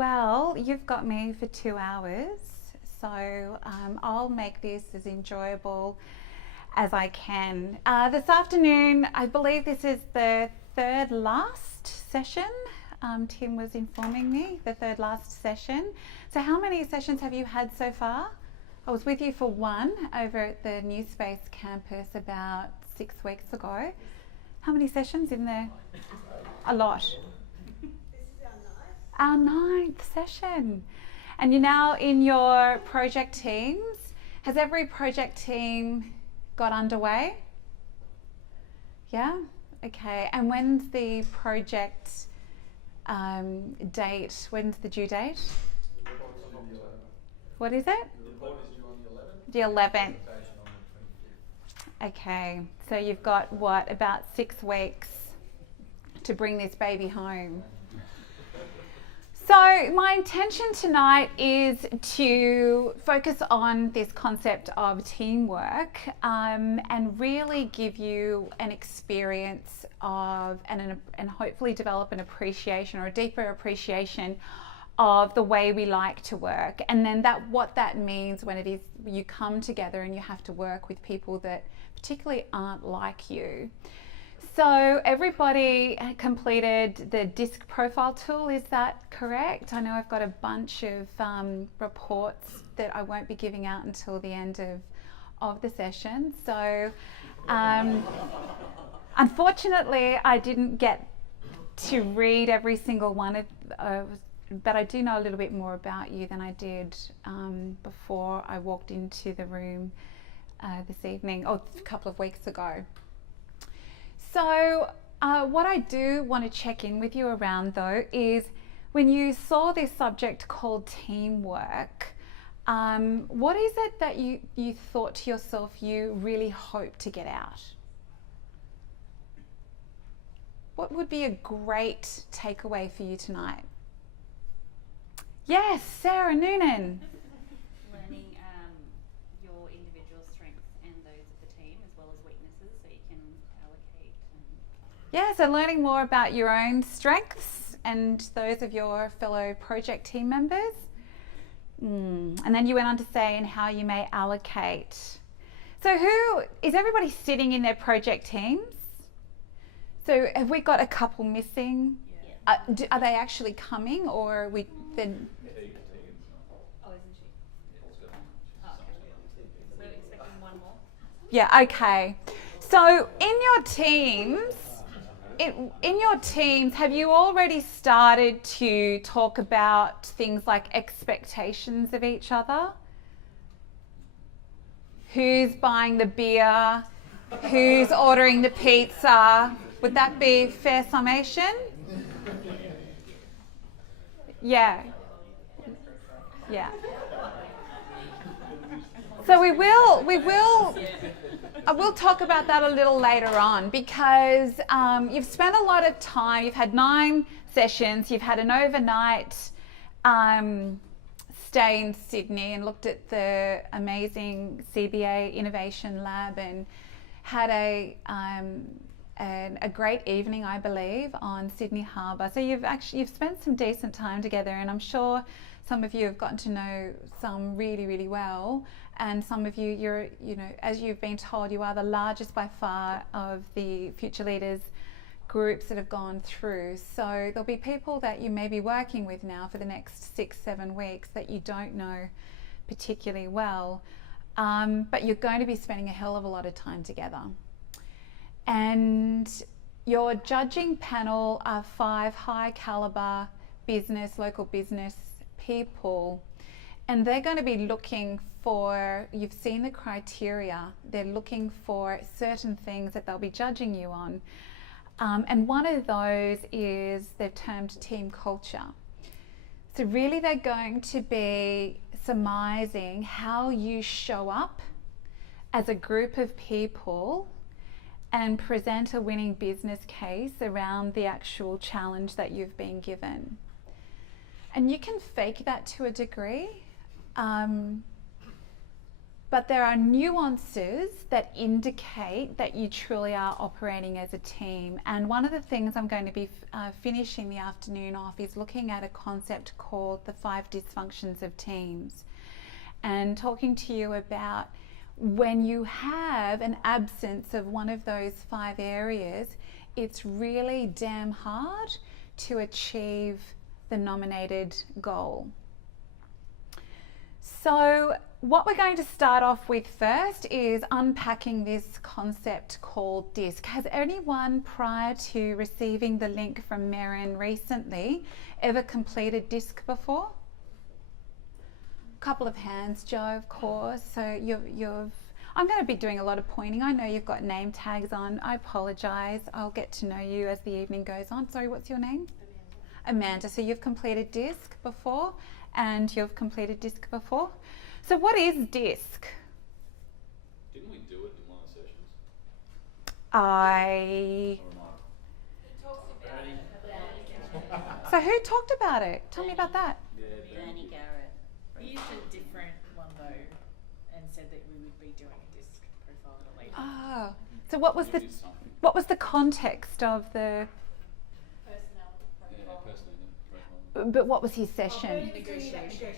Well, you've got me for 2 hours, so I'll make this as enjoyable as I can. This afternoon, I believe this is the third last session. Tim was informing me, the third last session. So how many sessions have you had so far? I was with you for one over at the New Space campus about 6 weeks ago. How many sessions in there? A lot. Our ninth session. And you're now in your project teams. Has every project team got underway? Yeah? Okay. And when's the project date? When's the due date? What is it? The report is due on the 11th. The 11th. Okay. So you've got, what, about 6 weeks to bring this baby home. So my intention tonight is to focus on this concept of teamwork and really give you an experience of and hopefully develop an appreciation or a deeper appreciation of the way we like to work, and then what that means when it is you come together and you have to work with people that particularly aren't like you. So everybody completed the disc profile tool, is that correct? I know I've got a bunch of reports that I won't be giving out until the end of the session. So unfortunately, I didn't get to read every single one, but I do know a little bit more about you than I did before I walked into the room this evening, or a couple of weeks ago. So what I do want to check in with you around though is when you saw this subject called teamwork, what is it that you thought to yourself you really hope to get out? What would be a great takeaway for you tonight? Yes, Sarah Noonan. Learning your individual strengths and those of the team as well as weaknesses so you can allocate. Yeah, so learning more about your own strengths and those of your fellow project team members. And then you went on to say and how you may allocate. So is everybody sitting in their project teams? So have we got a couple missing? Yeah. Are they actually coming, or are we then? Oh, isn't she? Oh, okay. So we're expecting one more? Yeah, okay. So in your teams, have you already started to talk about things like expectations of each other? Who's buying the beer? Who's ordering the pizza? Would that be fair summation? Yeah. Yeah. So I will talk about that a little later on, because you've spent a lot of time, you've had 9 sessions, you've had an overnight stay in Sydney and looked at the amazing CBA Innovation Lab and had a great evening, I believe, on Sydney Harbour. So you've spent some decent time together, and I'm sure some of you have gotten to know some really, really well, and some of you, as you've been told, you are the largest by far of the Future Leaders groups that have gone through. So there'll be people that you may be working with now for the next 6-7 weeks that you don't know particularly well, but you're going to be spending a hell of a lot of time together. And your judging panel are 5 high caliber local business people, and they're going to be looking for, you've seen the criteria, they're looking for certain things that they'll be judging you on. And one of those is they've termed team culture. So really they're going to be surmising how you show up as a group of people and present a winning business case around the actual challenge that you've been given. And you can fake that to a degree. but there are nuances that indicate that you truly are operating as a team. And one of the things I'm going to be finishing the afternoon off is looking at a concept called the 5 dysfunctions of teams, and talking to you about when you have an absence of one of those 5 areas, it's really damn hard to achieve the nominated goal. So what we're going to start off with first is unpacking this concept called DISC. Has anyone prior to receiving the link from Merrin recently ever completed DISC before? Couple of hands, Joe, of course. So you've I'm going to be doing a lot of pointing. I know you've got name tags on. I apologise. I'll get to know you as the evening goes on. Sorry, what's your name? Amanda. So you've completed DISC before, and you've completed DISC before. So what is DISC? Didn't we do it in one of the sessions? So who talked about it? Tell me about that. Yeah, Bernie Garrett. We used a different one though, and said that we would be doing a DISC profile at a later. Oh, so what was the context of the? But what was his session? Negotiation.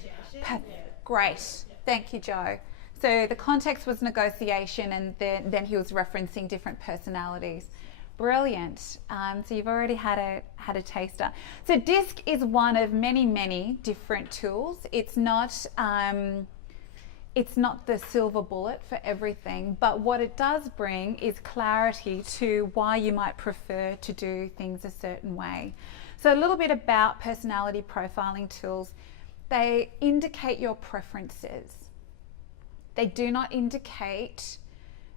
Great, thank you, Joe. So the context was negotiation, and then he was referencing different personalities. Brilliant. So you've already had a taster. So DISC is one of many different tools. It's not the silver bullet for everything, but what it does bring is clarity to why you might prefer to do things a certain way. So a little bit about personality profiling tools. They indicate your preferences. They do not indicate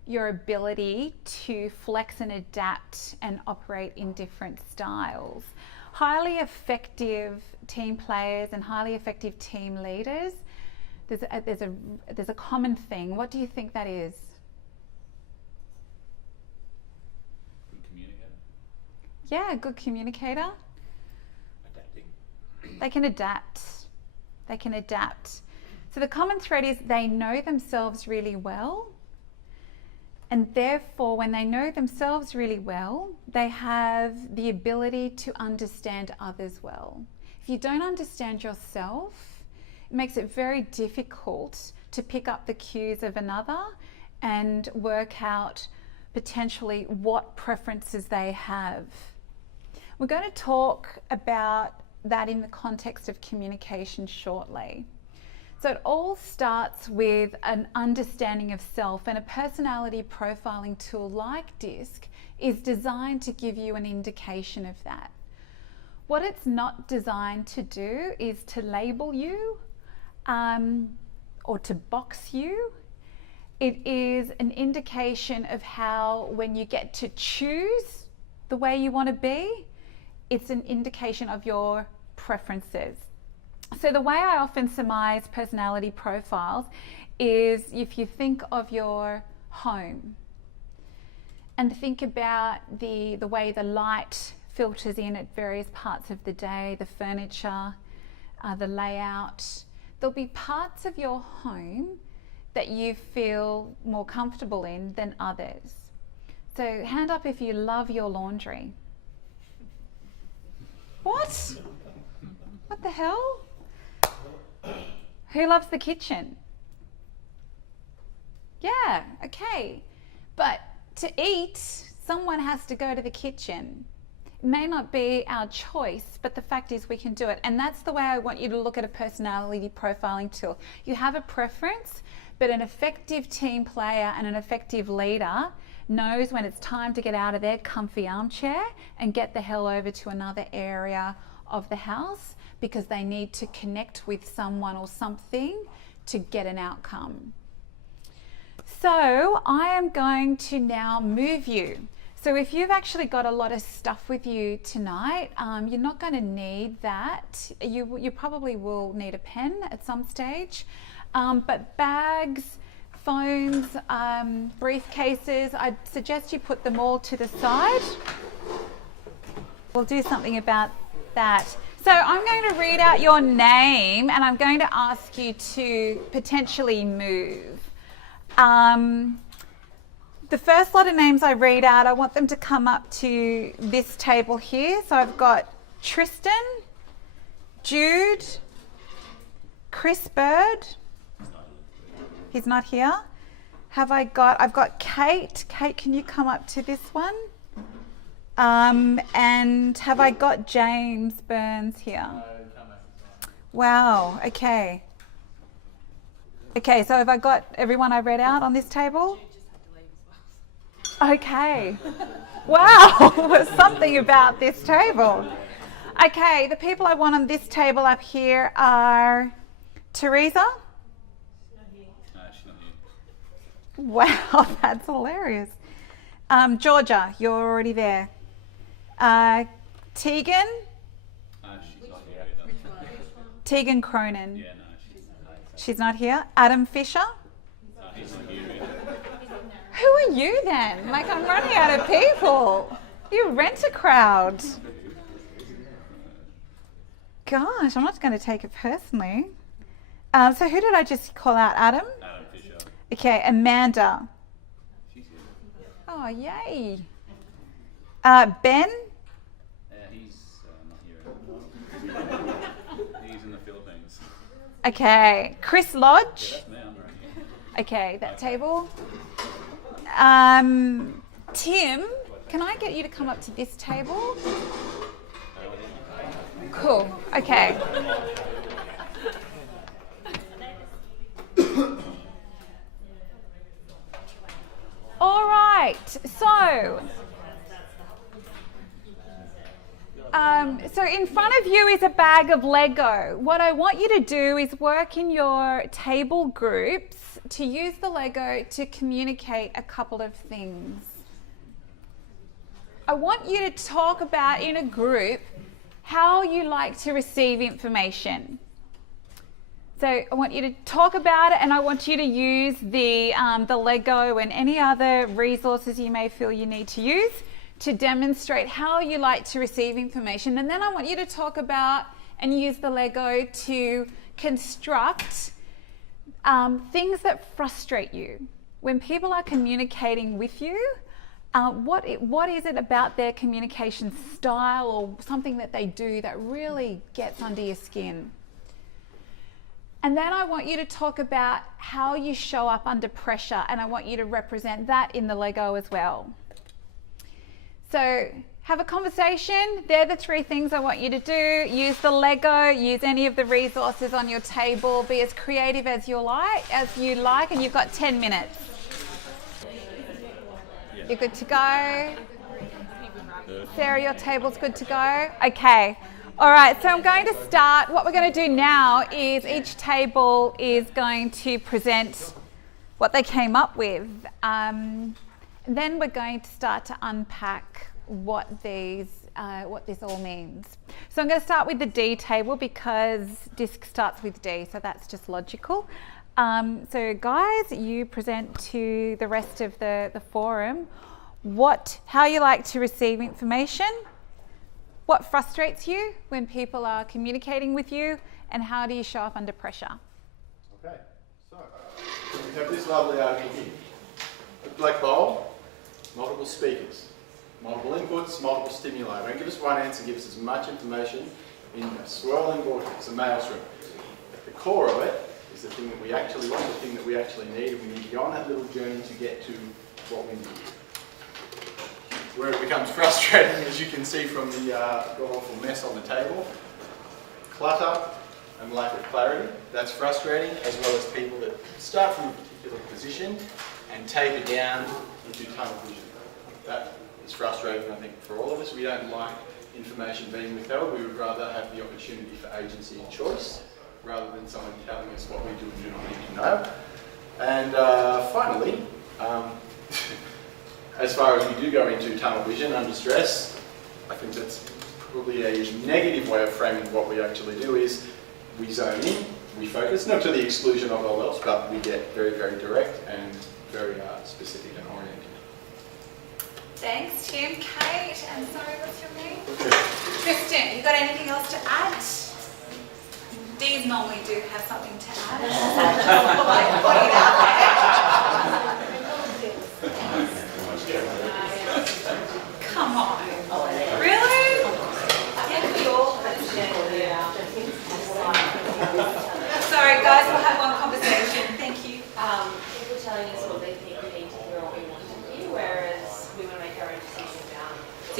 your ability to flex and adapt and operate in different styles. Highly effective team players and highly effective team leaders, there's a common thing. What do you think that is? Good communicator. Yeah, a good communicator. Adapting. They can adapt. They can adapt. So the common thread is they know themselves really well, and therefore when they know themselves really well, they have the ability to understand others well. If you don't understand yourself, it makes it very difficult to pick up the cues of another and work out potentially what preferences they have. We're going to talk about that in the context of communication shortly. So it all starts with an understanding of self, and a personality profiling tool like DISC is designed to give you an indication of that. What it's not designed to do is to label you or to box you. It is an indication of how, when you get to choose the way you want to be, it's an indication of your preferences. So the way I often surmise personality profiles is if you think of your home and think about the way the light filters in at various parts of the day, the furniture, the layout. There'll be parts of your home that you feel more comfortable in than others. So hand up if you love your laundry. What? What the hell? Who loves the kitchen? Yeah, okay. But to eat, someone has to go to the kitchen. It may not be our choice, but the fact is we can do it. And that's the way I want you to look at a personality profiling tool. You have a preference, but an effective team player and an effective leader knows when it's time to get out of their comfy armchair and get the hell over to another area of the house because they need to connect with someone or something to get an outcome. So I am going to now move you. So if you've actually got a lot of stuff with you tonight, you're not going to need that. You probably will need a pen at some stage, but bags, phones, briefcases, I'd suggest you put them all to the side. We'll do something about that. So I'm going to read out your name and I'm going to ask you to potentially move. The first lot of names I read out, I want them to come up to this table here. So I've got Tristan, Jude, Chris Bird. He's not here. I've got Kate. Kate, can you come up to this one? And have I got James Burns here? Wow, okay. Okay, so have I got everyone I read out on this table? Okay. Wow, there's something about this table. Okay, the people I want on this table up here are Teresa. She's not here. Wow, that's hilarious. Georgia, you're already there. Tegan. She's not here either. Tegan Cronin. Yeah, no, She's not here. Adam Fisher. he's not here either. Who are you then? Like, I'm running out of people. You rent a crowd. Gosh, I'm not going to take it personally. So who did I just call out? Adam? Adam Fisher. Okay, Amanda. She's here. Oh, yay. Ben? He's not here anymore. He's in the Philippines. Okay, Chris Yeah, Lodge. that's me, I'm right here. Okay, that table. Tim, can I get you to come up to this table? Cool, okay. All right, so in front of you is a bag of Lego. What I want you to do is work in your table groups to use the Lego to communicate a couple of things. I want you to talk about in a group how you like to receive information. So I want you to talk about it, and I want you to use the Lego and any other resources you may feel you need to use to demonstrate how you like to receive information. And then I want you to talk about and use the Lego to construct things that frustrate you. When people are communicating with you, what is it about their communication style or something that they do that really gets under your skin? And then I want you to talk about how you show up under pressure, and I want you to represent that in the Lego as well. So have a conversation. They're the three things I want you to do. Use the Lego, use any of the resources on your table, be as creative as you like, and you've got 10 minutes. You're good to go? Sarah, your table's good to go? Okay. All right, so I'm going to start. What we're going to do now is each table is going to present what they came up with. Then we're going to start to unpack what this all means. So I'm going to start with the D table because DISC starts with D, so that's just logical. So guys, you present to the rest of the forum how you like to receive information, what frustrates you when people are communicating with you, and how do you show up under pressure? Okay, so we have this lovely argument here. A black bowl, multiple speakers, multiple inputs, multiple stimuli. Don't give us one answer, give us as much information in a swirling vortex, a maelstrom. At the core of it is the thing that we actually want, the thing that we actually need, and we need to go on that little journey to get to what we need. Where it becomes frustrating, as you can see from the god-awful mess on the table, clutter and lack of clarity, that's frustrating, as well as people that start from a particular position and taper down into tunnel vision. That is frustrating, I think, for all of us. We don't like information being withheld. We would rather have the opportunity for agency and choice, rather than someone telling us what we do and do not need to know. And finally, as far as we do go into tunnel vision under stress, I think that's probably a negative way of framing what we actually do is we zone in, we focus, not to the exclusion of all else, but we get very, very direct and very specific and oriented. Thanks, Tim. Kate, and sorry, what's your name? Kristen, you got anything else to add? These normally do have something to add.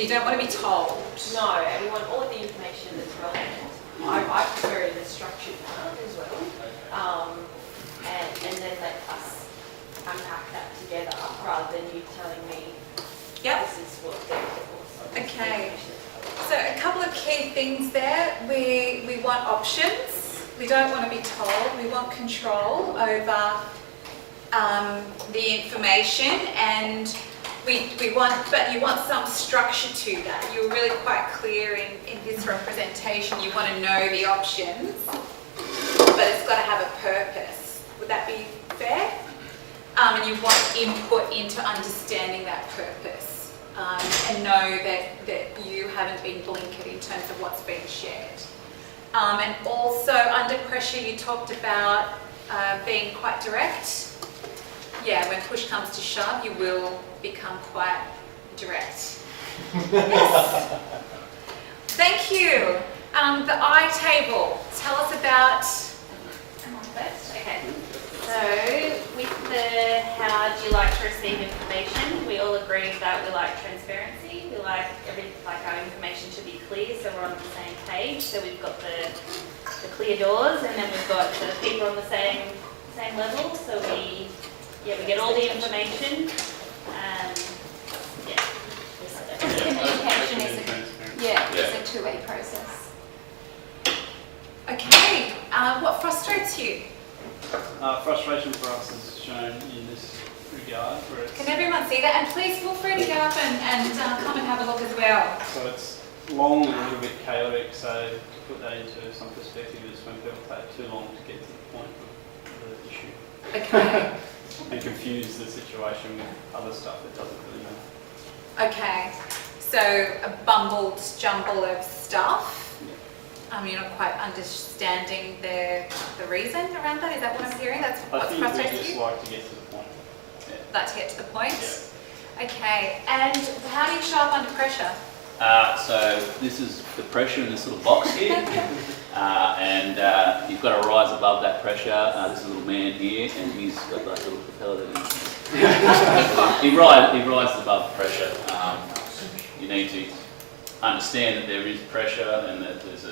you don't want to be told. No, and we want all of the information that's relevant. I prefer it in a structured manner as well. And then let us unpack that together rather than you telling me Yep. this is what they're for. Okay. So a couple of key things there. We want options. We don't want to be told. We want control over the information, and we want, but you want some structure to that. You were really quite clear in this representation. You want to know the options, but it's got to have a purpose. Would that be fair? And you want input into understanding that purpose, and know that you haven't been blinkered in terms of what's being shared. And also under pressure, you talked about being quite direct. Yeah, when push comes to shove, you will become quite direct. Yes. Thank you. The I table. Tell us about. Am I first? Okay. So with the how do you like to receive information, we all agree that we like transparency. We like our information to be clear, so we're on the same page. So we've got the clear doors, and then we've got the people on the same level. So we get all the information. Communication is Yeah. a two-way process. Okay. What frustrates you? Frustration for us is shown in this regard, where Can everyone see that? And please feel free to get up and come and have a look as well. so it's long and a little bit chaotic. So to put that into some perspective, is when people take too long to get to the point of the issue Okay. and confuse the situation with other stuff that doesn't really matter. Okay. So a bumbled jumble of stuff. You're not quite understanding the reason around that. Is that what I'm hearing? That's I what's think we frustrating just you? like to get to the point. Like to get to the point? Okay. And how do you show up under pressure? So this is the pressure in this little box here, and you've got to rise above that pressure. This is a little man here, and he's got that little propeller that he rises above the pressure. You need to understand that there is pressure and that there's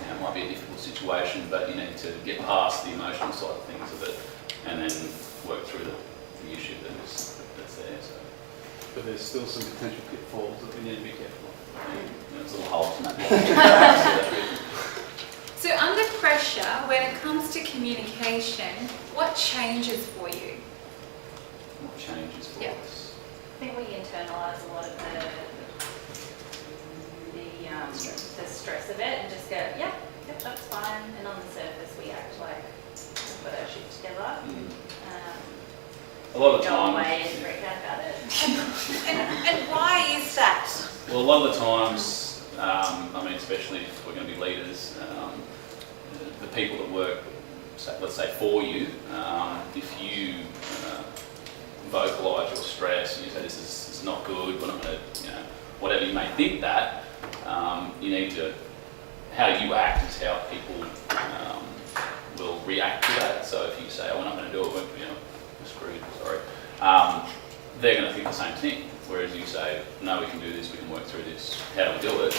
it might be a difficult situation, but you need to get past the emotional side of things of it, and then work through the issue that's there. So. But there's still some potential pitfalls that we need to be careful of. There's little holes in that. So under pressure, when it comes to communication, what changes for you? What changes for Yeah. us? I think we internalise a lot of the stress of it and just go, yep, that's fine. And on the surface, we act like we've got our shit together. A lot of the Go time. away and freak out about it. And why is that? Well, a lot of the times, especially if we're going to be leaders, the people that work, let's say for you, if you vocalise your stress and you say this is not good, we're not going to, whatever you may think that, you need to, how you act is how people will react to that. So if you say, oh, we're not going to do it, we're screwed, sorry, they're going to think the same thing. Whereas you say, no, we can do this, we can work through this, how do we do it?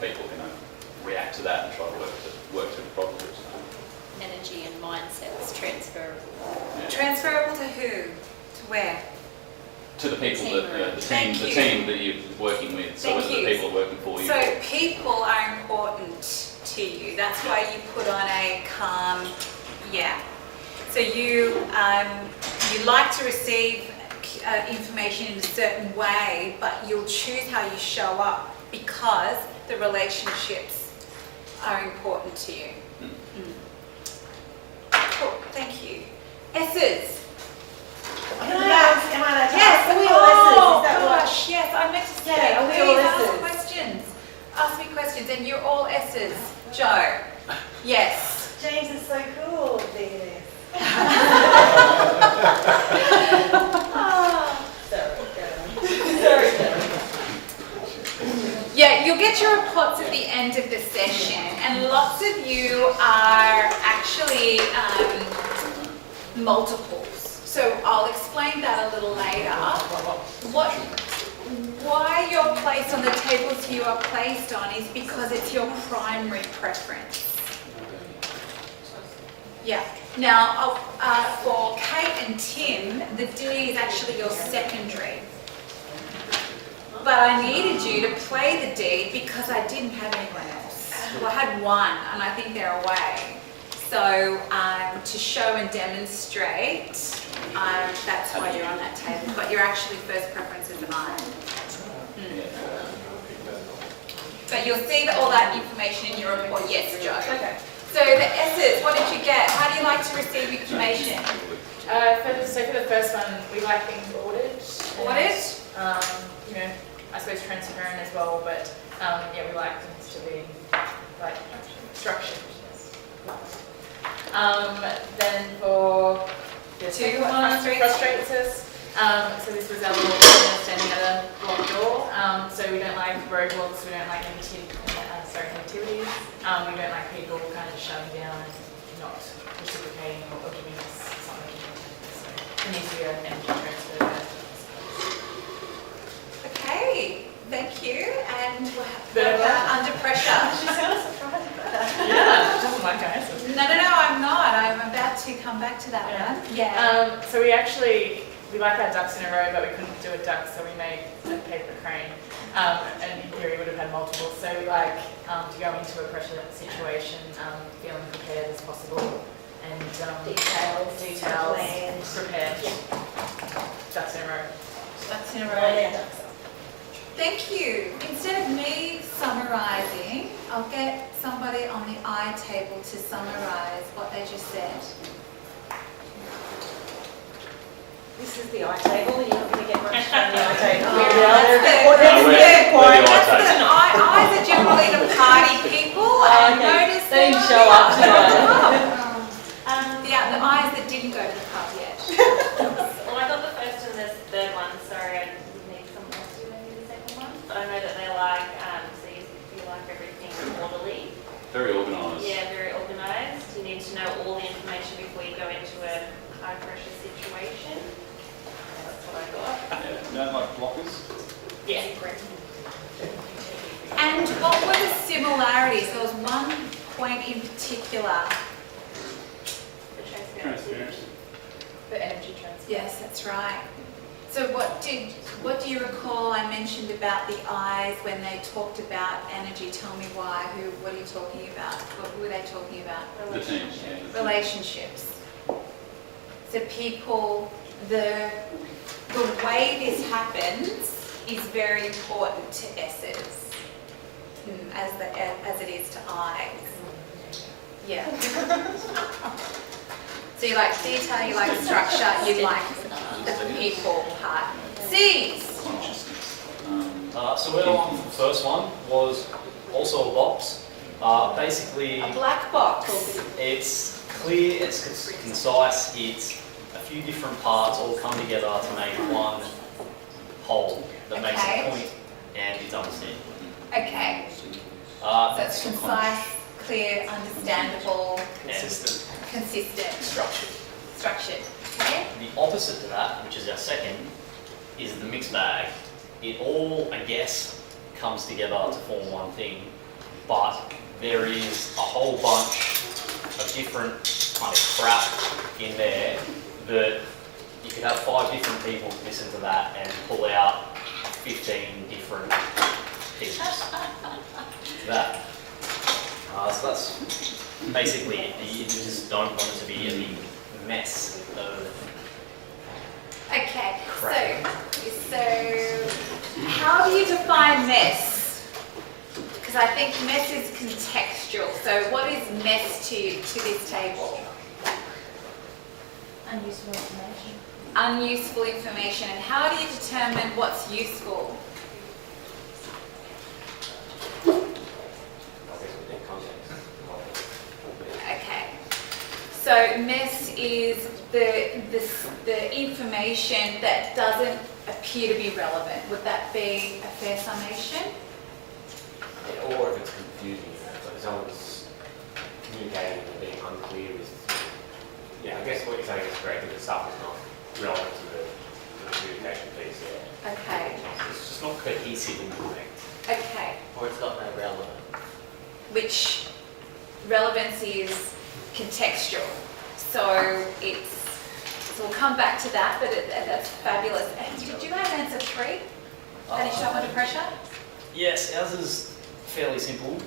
People are going to react to that and try to work through the problem. Energy and mindsets transferable. Yeah. Transferable to who? To where? To the people that the Thank team you. that you're working with, so Thank whether you. the people are working for you. So people are important to you. That's why you put on a calm, yeah. So you like to receive information in a certain way, but you'll choose how you show up because the relationships are important to you. Cool, thank you. S's. Can I ask, am I allowed to Yes, ask? Are we all S's? oh Is that gosh, yes, I meant to say, Yeah, are we all please ask S's? questions. Ask me questions, and you're all S's. Joe, yes. what? James is so cool being there. Sorry, Yeah, you'll get your reports at the end of the session, and lots of you are actually multiples. So I'll explain that a little later. why you're placed on the tables you are placed on is because it's your primary preference. Yeah. Now, for Kate and Tim, the D is actually your secondary. But I needed you to play the D because I didn't have anyone else. Well, I had one, and I think they're away. So, to show and demonstrate, that's why you're on that table. But your actually first preference is mine. But you'll see all that information in your report. Yes, Joe. Okay. So the S's, what did you get? How do you like to receive information? For the first one, we like things ordered. Audit? You know, I suppose transparent as well, but yeah, we like things to be like structured. Yes. Then for the second one, frustrates us. So this was our little standing at a blocked door. So we don't like roadblocks, we don't like negativities. We don't like people kind of shutting down and not reciprocating or giving us something. So it needs to be an energy transfer there. Okay, thank you. And what Better. about under pressure? She sounds surprised about that. Yeah, doesn't like our answers. No, I'm not. I'm about to come back to that one. Yeah. So we like our ducks in a row, but we couldn't do a duck, so we made a paper crane. And in theory would have had multiple. So we like to go into a pressure situation feeling prepared as possible and details prepared. Ducks in a row. Ducks in a row. Thank you. Instead of me summarising, I'll get somebody on the I table to summarise what they just said. This is the I table. You're not going to get much from the I table. Eyes are generally the party people. I noticed They didn't show up tonight. The eyes that didn't go to the pub yet. Well, I got the first and the third one. Sorry, I would need someone else to do maybe the second one. But I know that they like, so you like everything orderly. Very organised. Yeah, very organised. You need to know all the information before you go into a high pressure situation. That's what I got. Yeah, don't like blockers. Yeah. And what were the similarities? There was one point in particular. The transparency. Transparency. The energy transfer. Yes, that's right. So what do you recall I mentioned about the eyes when they talked about energy? Tell me why. What are you talking about? What were they talking about? The team. Yeah. Relationships. So people, the way this happens is very important to S's, as it is to I's. Yeah. So you like detail, you like structure, you like the people part. C's. Consciousness. So where on the first one was also a box. Basically, A black box. it's clear, it's concise, it's a few different parts all come together to make one whole that makes Okay. a point and it's understandable. Okay. So it's concise, clear, understandable, Consistent, consistent, structured. structured. Okay. The opposite to that, which is our second, is the mixed bag. It all, I guess, comes together to form one thing, but there is a whole bunch of different kind of crap in there that you could have 5 different people listen to that and pull out 15 different things. That. So that's basically it. You just don't want it to be a big mess of Okay. crap. So how do you define mess? Because I think mess is contextual. So what is mess to this table? Unuseful information. Unuseful information. And how do you determine what's useful? Okay. So mess is the information that doesn't appear to be relevant. Would that be a fair summation? Yeah, or if it's confusing, so someone's communicating and being unclear with, yeah, I guess what you're saying is correct, if the stuff is not relevant to the communication piece, yeah. Okay. It's just not cohesive and correct. Okay. Or it's got no relevance. Which relevance is contextual. So we'll come back to that, but that's fabulous. And did you guys answer 3? Finish up under pressure? Yes, ours is fairly simple.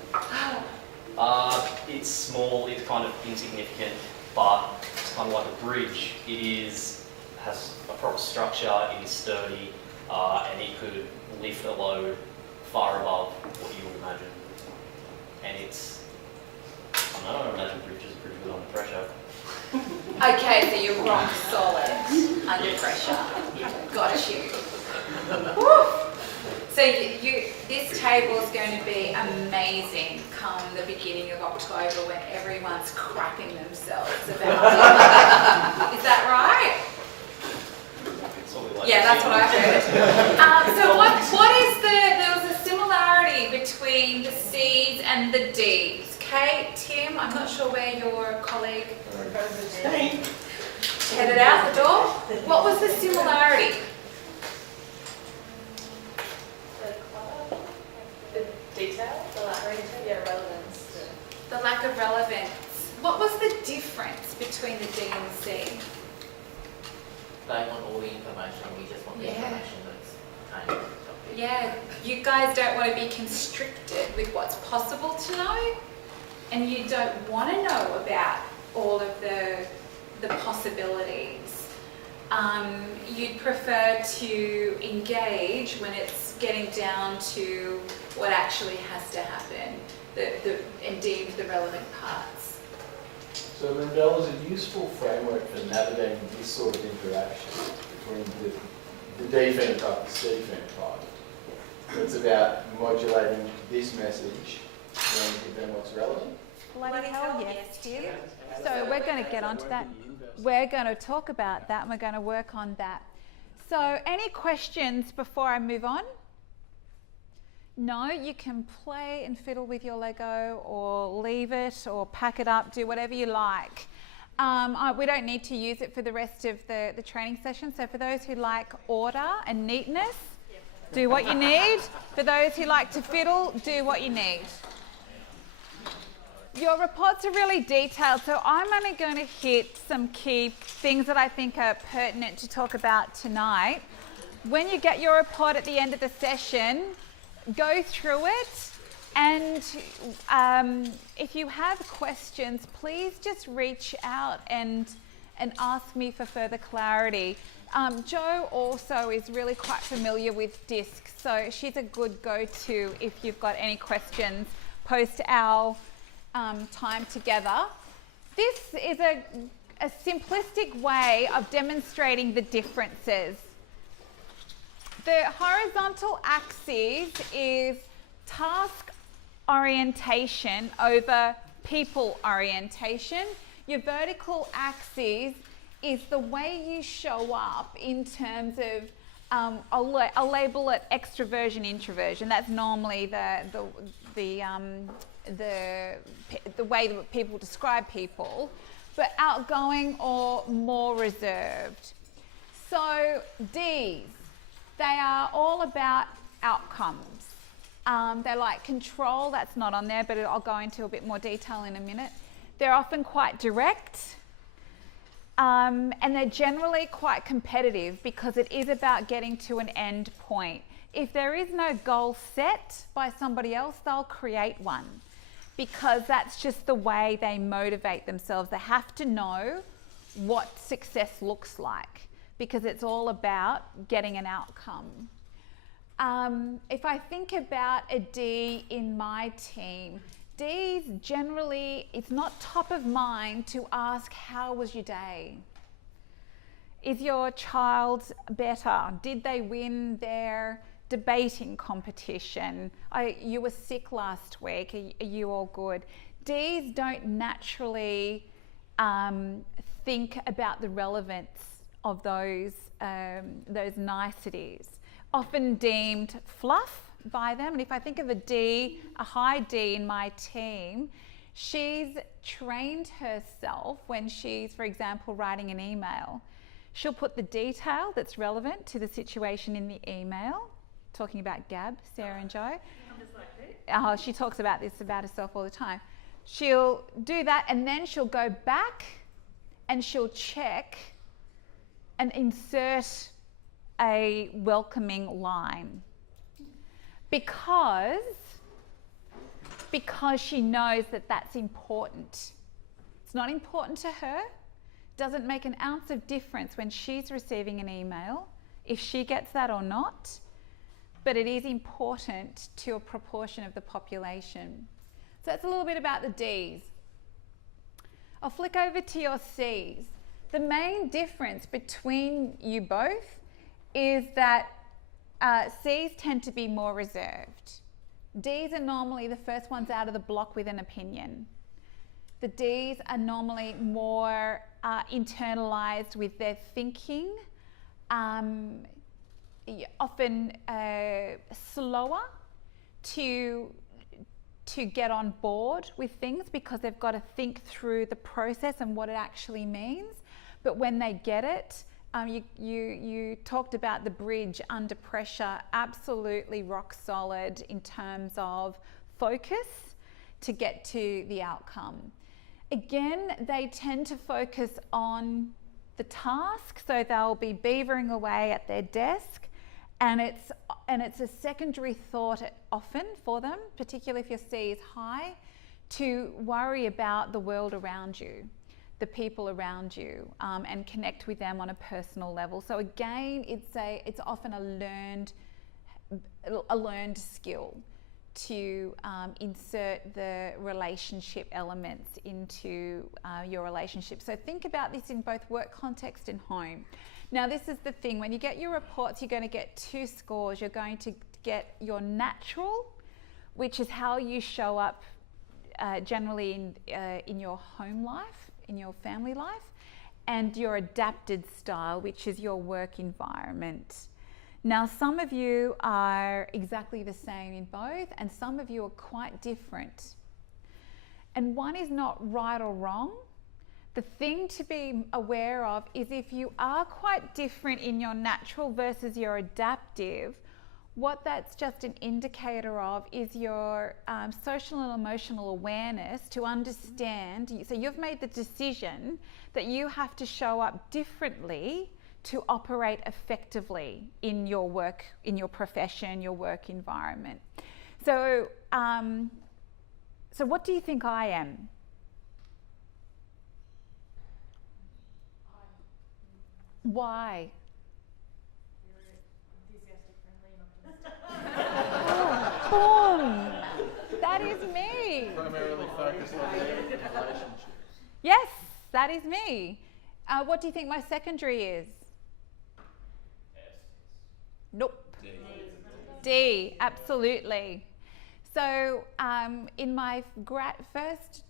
It's small, it's kind of insignificant, but it's kind of like a bridge. Has a proper structure, it is sturdy, and it could lift a load far above what you would imagine. And I don't know, imagine bridges are pretty good under pressure. Okay, so you're rock solid under pressure. Got you. Woo. So this table is going to be amazing come the beginning of October when everyone's crapping themselves about it. Is that right? It's all we like Yeah, to that's see. what I heard. So what is there was a similarity between the C's and the D's. Kate, Tim, I'm not sure where your colleague headed out the door. What was the similarity? The detail, the lack of detail, yeah, relevance. The lack of relevance. What was the difference between the D and the C? They want all the information, we just want the Yeah. information that's kind of topic. Yeah, you guys don't want to be constricted with what's possible to know, and you don't want to know about all of the possibilities. You'd prefer to engage when it's getting down to what actually has to happen, and deemed the relevant parts. So Rendell is a useful framework for navigating this sort of interaction between the D phenotype and the C phenotype. It's about modulating this message and then what's relevant. Bloody hell, yes, Tim. So we're going to get onto that. We're going to talk about that and we're going to work on that. So any questions before I move on? No, you can play and fiddle with your Lego or leave it or pack it up, do whatever you like. We don't need to use it for the rest of the training session. So for those who like order and neatness, do what you need. For those who like to fiddle, do what you need. Your reports are really detailed, so I'm only going to hit some key things that I think are pertinent to talk about tonight. When you get your report at the end of the session, go through it, and if you have questions, please just reach out and ask me for further clarity. Jo also is really quite familiar with DISC, so she's a good go-to if you've got any questions post our time together. This is a simplistic way of demonstrating the differences. The horizontal axis is task orientation over people orientation. Your vertical axis is the way you show up in terms of, I'll label it extroversion, introversion. That's normally the way that people describe people, but outgoing or more reserved. So D's, they are all about outcomes. They like control, that's not on there, but I'll go into a bit more detail in a minute. They're often quite direct, and they're generally quite competitive because it is about getting to an end point. If there is no goal set by somebody else, they'll create one because that's just the way they motivate themselves. They have to know what success looks like because it's all about getting an outcome. If I think about a D in my team, D's generally, it's not top of mind to ask, how was your day? Is your child better? Did they win their debating competition? You were sick last week, are you all good? D's don't naturally think about the relevance of those niceties, often deemed fluff by them. And if I think of a D, a high D in my team, she's trained herself when she's, for example, writing an email. She'll put the detail that's relevant to the situation in the email, talking about Gab, Sarah and Joe. She talks about this about herself all the time. She'll do that, and then she'll go back and she'll check and insert a welcoming line because she knows that that's important. It's not important to her. Doesn't make an ounce of difference when she's receiving an email if she gets that or not, but it is important to a proportion of the population. So that's a little bit about the D's. I'll flick over to your C's. The main difference between you both is that C's tend to be more reserved. D's are normally the first ones out of the block with an opinion. The D's are normally more internalized with their thinking, often slower to get on board with things because they've got to think through the process and what it actually means. But when they get it, you talked about the bridge under pressure, absolutely rock solid in terms of focus to get to the outcome. Again, they tend to focus on the task, so they'll be beavering away at their desk, and it's a secondary thought often for them, particularly if your C is high, to worry about the world around you, the people around you, and connect with them on a personal level. So again, it's often a learned skill to insert the relationship elements into your relationship. So think about this in both work context and home. Now, this is the thing, when you get your reports, you're going to get 2 scores. You're going to get your natural, which is how you show up generally in your home life, in your family life, and your adapted style, which is your work environment. Now, some of you are exactly the same in both, and some of you are quite different. And one is not right or wrong. The thing to be aware of is if you are quite different in your natural versus your adaptive, what that's just an indicator of is your social and emotional awareness to understand. So you've made the decision that you have to show up differently to operate effectively in your work, in your profession, your work environment. So, so what do you think I am? Why? Boom! That is me. Primarily focused on relationships. Yes, that is me. What do you think my secondary is? Nope. D, absolutely. So in my first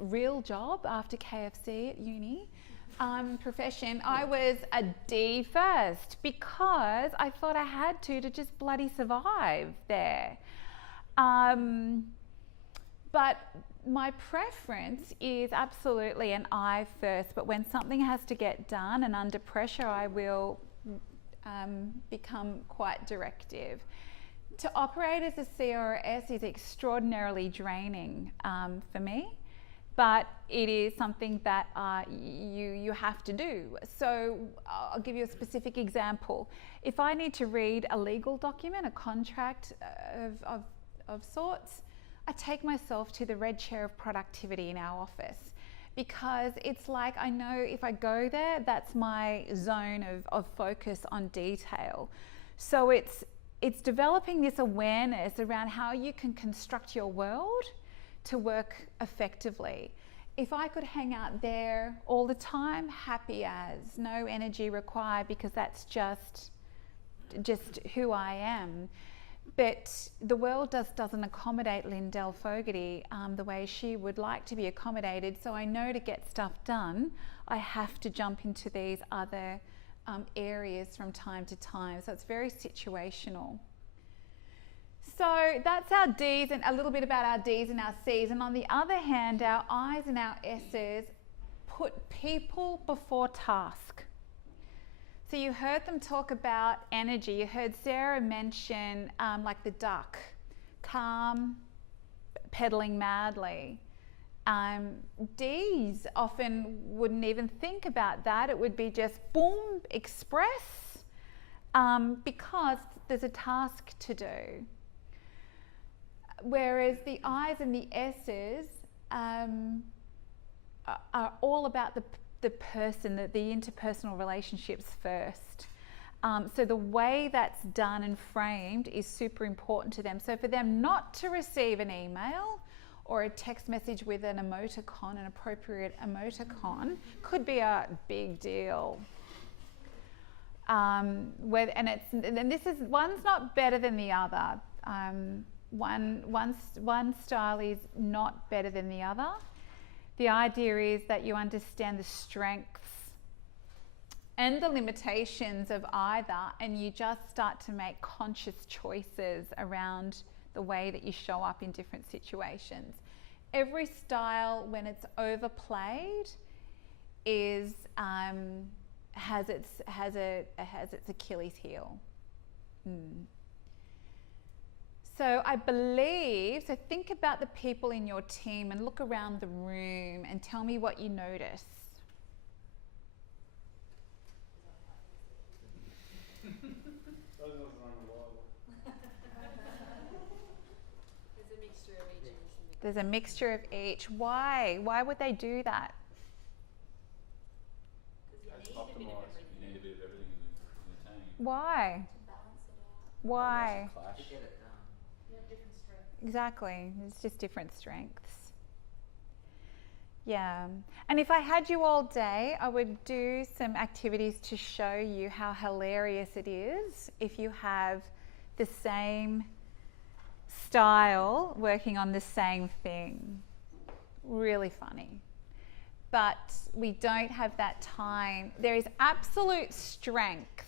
real job after KFC at uni profession, I was a D first because I thought I had to just bloody survive there. But my preference is absolutely an I first, but when something has to get done and under pressure, I will become quite directive. To operate as a C or a S is extraordinarily draining for me, but it is something that you have to do. So I'll give you a specific example. If I need to read a legal document, a contract of sorts, I take myself to the red chair of productivity in our office, because it's like I know if I go there, that's my zone of focus on detail. So it's developing this awareness around how you can construct your world to work effectively. If I could hang out there all the time, happy as, no energy required, because that's just who I am. But the world doesn't accommodate Lindell Fogarty the way she would like to be accommodated. So I know to get stuff done, I have to jump into these other areas from time to time. So it's very situational. So that's our D's and a little bit about our D's and our C's. And on the other hand, our I's and our S's put people before task. So you heard them talk about energy. You heard Sarah mention like the duck, calm, pedaling madly. D's often wouldn't even think about that. It would be just boom, express, because there's a task to do. Whereas the I's and the S's are all about the person, the interpersonal relationships first. So the way that's done and framed is super important to them. So for them not to receive an email or a text message with an emoticon, an appropriate emoticon, could be a big deal. And this is, one's not better than the other. One style is not better than the other. The idea is that you understand the strengths and the limitations of either, and you just start to make conscious choices around the way that you show up in different situations. Every style, when it's overplayed, has its Achilles heel. So I believe, so think about the people in your team and look around the room and tell me what you notice. There's a mixture of each. There's a mixture of each. Why? Why would they do that? Because That's optimised. You need a bit of everything in the team. Why? Why? To get it done. You have different strengths. Exactly. It's just different strengths. Yeah. And if I had you all day, I would do some activities to show you how hilarious it is if you have the same style working on the same thing. Really funny. But we don't have that time. There is absolute strength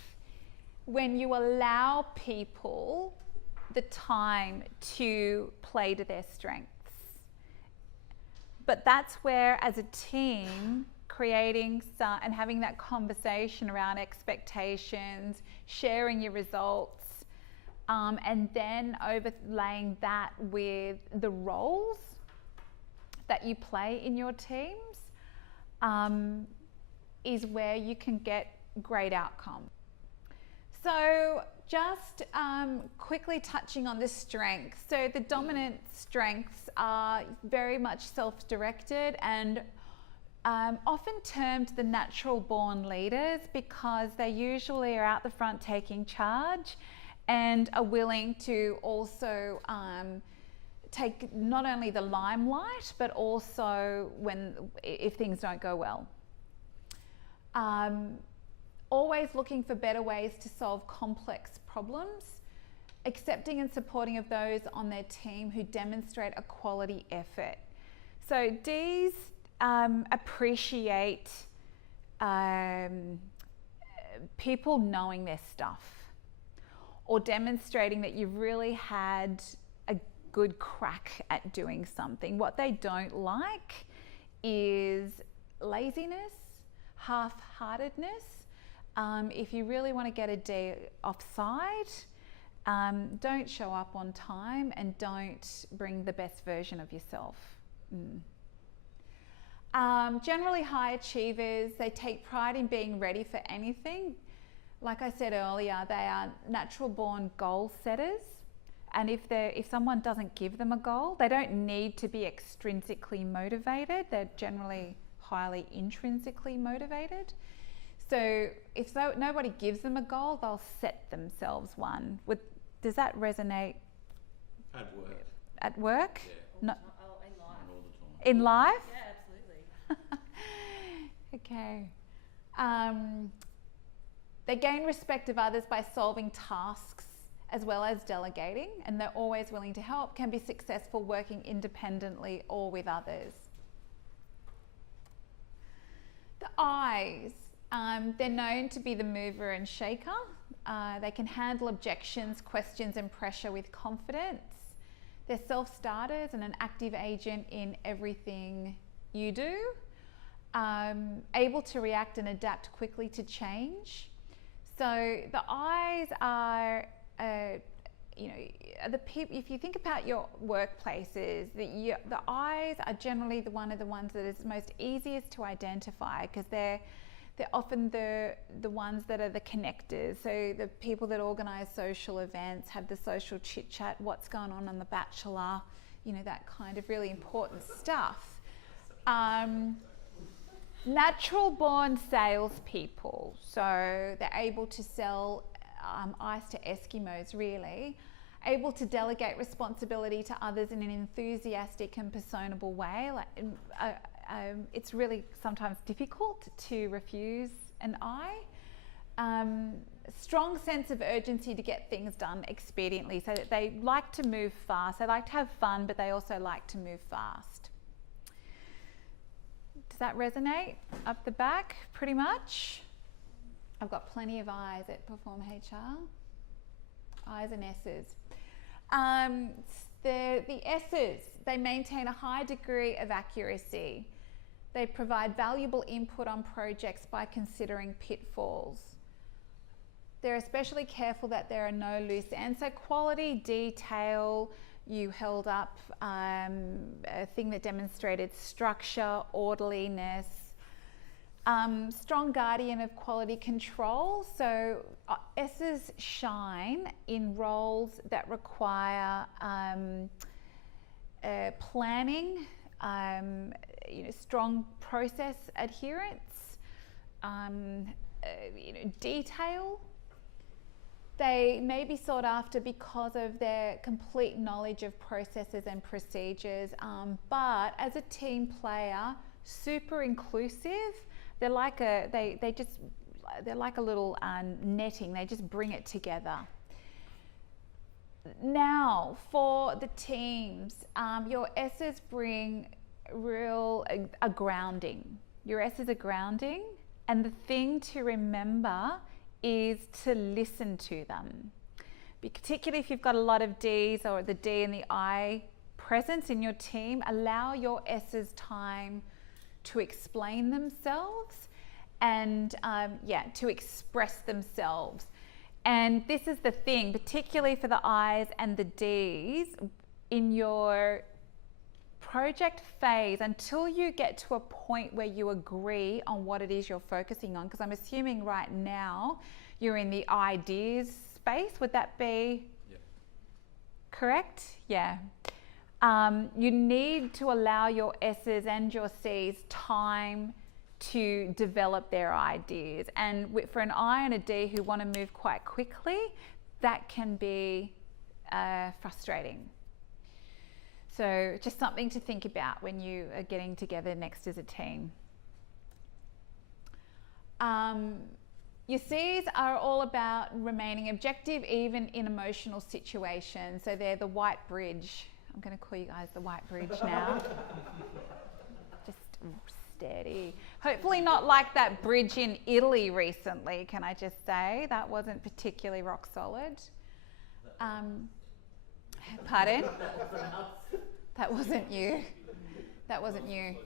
when you allow people the time to play to their strengths. But that's where, as a team, creating and having that conversation around expectations, sharing your results, and then overlaying that with the roles that you play in your teams, is where you can get great outcomes. So just quickly touching on the strengths. So the dominant strengths are very much self-directed and often termed the natural born leaders, because they usually are out the front taking charge and are willing to also take not only the limelight, but also if things don't go well. Always looking for better ways to solve complex problems, accepting and supporting of those on their team who demonstrate a quality effort. So D's appreciate people knowing their stuff or demonstrating that you've really had a good crack at doing something. What they don't like is laziness, half-heartedness. If you really want to get a D offside, don't show up on time and don't bring the best version of yourself. Generally high achievers, they take pride in being ready for anything. Like I said earlier, they are natural born goal setters. And if someone doesn't give them a goal, they don't need to be extrinsically motivated. They're generally highly intrinsically motivated. So if nobody gives them a goal, they'll set themselves one. Does that resonate? At work. At work? Yeah. Oh, in life. All the time. In life? Yeah, absolutely. Okay. They gain respect of others by solving tasks as well as delegating, and they're always willing to help, can be successful working independently or with others. The I's. They're known to be the mover and shaker. They can handle objections, questions and pressure with confidence. They're self-starters and an active agent in everything you do. able to react and adapt quickly to change. So the I's are, you know, the people. If you think about your workplaces, the I's are generally the ones that is most easiest to identify, because they're often the ones that are the connectors. So the people that organise social events, have the social chit chat, what's going on The Bachelor, you know, that kind of really important stuff. Natural born salespeople, so they're able to sell ice to Eskimos, really. Able to delegate responsibility to others in an enthusiastic and personable way. It's really sometimes difficult to refuse an I. Strong sense of urgency to get things done expediently, so that they like to move fast. They like to have fun, but they also like to move fast. Does that resonate up the back pretty much? I've got plenty of I's at Perform HR. I's and S's. The S's, they maintain a high degree of accuracy. They provide valuable input on projects by considering pitfalls. They're especially careful that there are no loose ends. So quality, detail. You held up a thing that demonstrated structure, orderliness. Strong guardian of quality control. So S's shine in roles that require planning, strong process adherence, detail. They may be sought after because of their complete knowledge of processes and procedures, but as a team player, super inclusive. They're like a little netting. They just bring it together. Now, for the teams, your S's bring a grounding. Your S's are grounding, and the thing to remember is to listen to them. Particularly if you've got a lot of D's or the D and the I presence in your team, allow your S's time to explain themselves and to express themselves. And this is the thing, particularly for the I's and the D's, in your project phase, until you get to a point where you agree on what it is you're focusing on, because I'm assuming right now you're in the ideas space. Would that be correct? Yeah. You need to allow your S's and your C's time to develop their ideas. And for an I and a D who want to move quite quickly, that can be frustrating. So just something to think about when you are getting together next as a team. Your C's are all about remaining objective even in emotional situations. So they're the white bridge. I'm going to call you guys the white bridge now. Just steady. Hopefully not like that bridge in Italy recently, can I just say? That wasn't particularly rock solid. Pardon? That wasn't you. That wasn't you.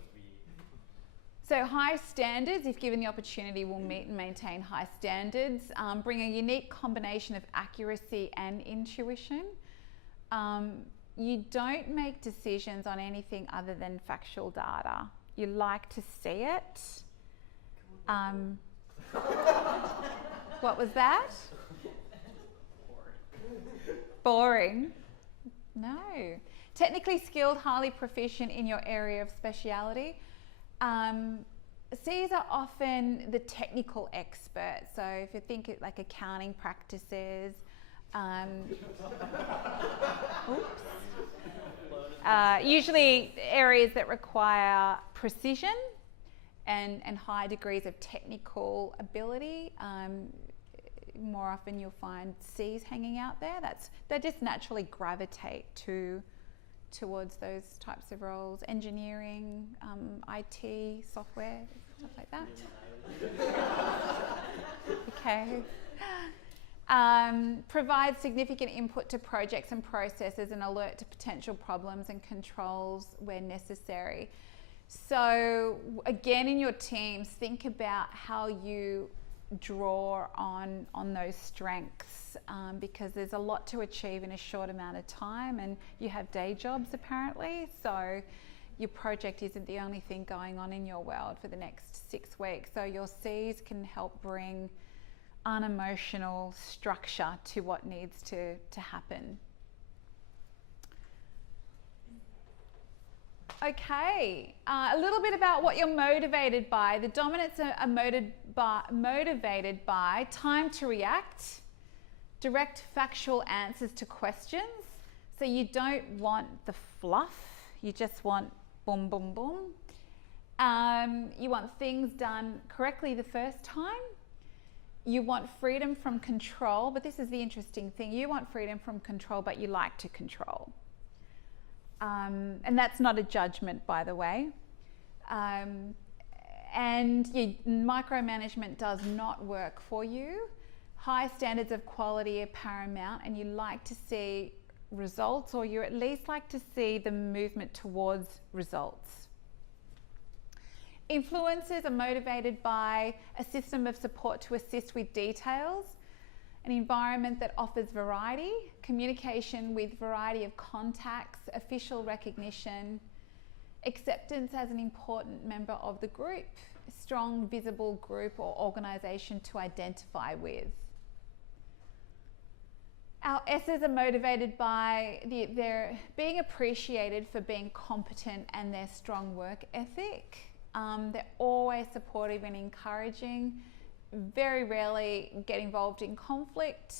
So high standards, if given the opportunity, will meet and maintain high standards. Bring a unique combination of accuracy and intuition. You don't make decisions on anything other than factual data. You like to see it. What was that? Boring. No. Technically skilled, highly proficient in your area of speciality. C's are often the technical experts. So if you think it like accounting practices, usually areas that require precision and high degrees of technical ability. More often you'll find C's hanging out there. They just naturally gravitate towards those types of roles. Engineering, IT, software, stuff like that. Okay. Provide significant input to projects and processes and alert to potential problems and controls where necessary. So again, in your teams, think about how you draw on those strengths, because there's a lot to achieve in a short amount of time, and you have day jobs apparently, so your project isn't the only thing going on in your world for the next 6 weeks. So your C's can help bring unemotional structure to what needs to happen. Okay, a little bit about what you're motivated by. The dominants are motivated by time to react, direct factual answers to questions. So you don't want the fluff, you just want boom, boom, boom. You want things done correctly the first time. You want freedom from control, but this is the interesting thing. You want freedom from control, but you like to control. And that's not a judgment, by the way. And micromanagement does not work for you. High standards of quality are paramount, and you like to see results, or you at least like to see the movement towards results. Influencers are motivated by a system of support to assist with details, an environment that offers variety, communication with variety of contacts, official recognition, acceptance as an important member of the group, a strong, visible group or organisation to identify with. Our S's are motivated by their being appreciated for being competent and their strong work ethic. They're always supportive and encouraging, very rarely get involved in conflict.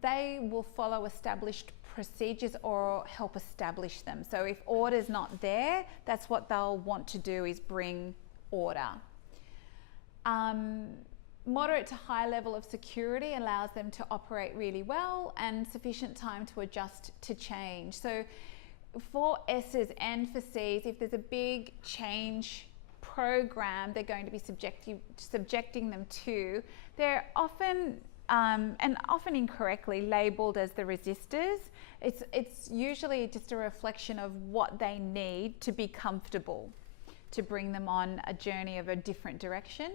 They will follow established procedures or help establish them. So if order's not there, that's what they'll want to do, is bring order. Moderate to high level of security allows them to operate really well, and sufficient time to adjust to change. So for S's and for C's, if there's a big change program they're going to be subjecting them to, they're often and often incorrectly labelled as the resistors. It's usually just a reflection of what they need to be comfortable, to bring them on a journey of a different direction.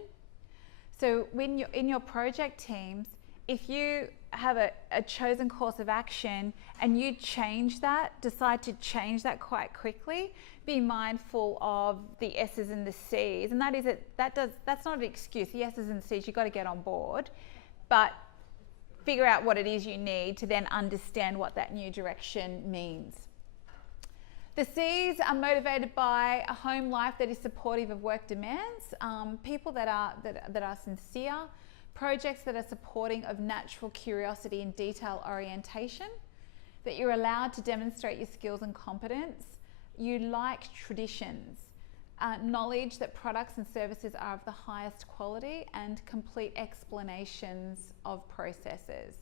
So when you're in your project teams, if you have a chosen course of action and you decide to change that quite quickly, be mindful of the S's and the C's. And that's not an excuse. The S's and C's, you've got to get on board, but figure out what it is you need to then understand what that new direction means. The C's are motivated by a home life that is supportive of work demands, people that are sincere, projects that are supporting of natural curiosity and detail orientation, that you're allowed to demonstrate your skills and competence. You like traditions, knowledge that products and services are of the highest quality, and complete explanations of processes.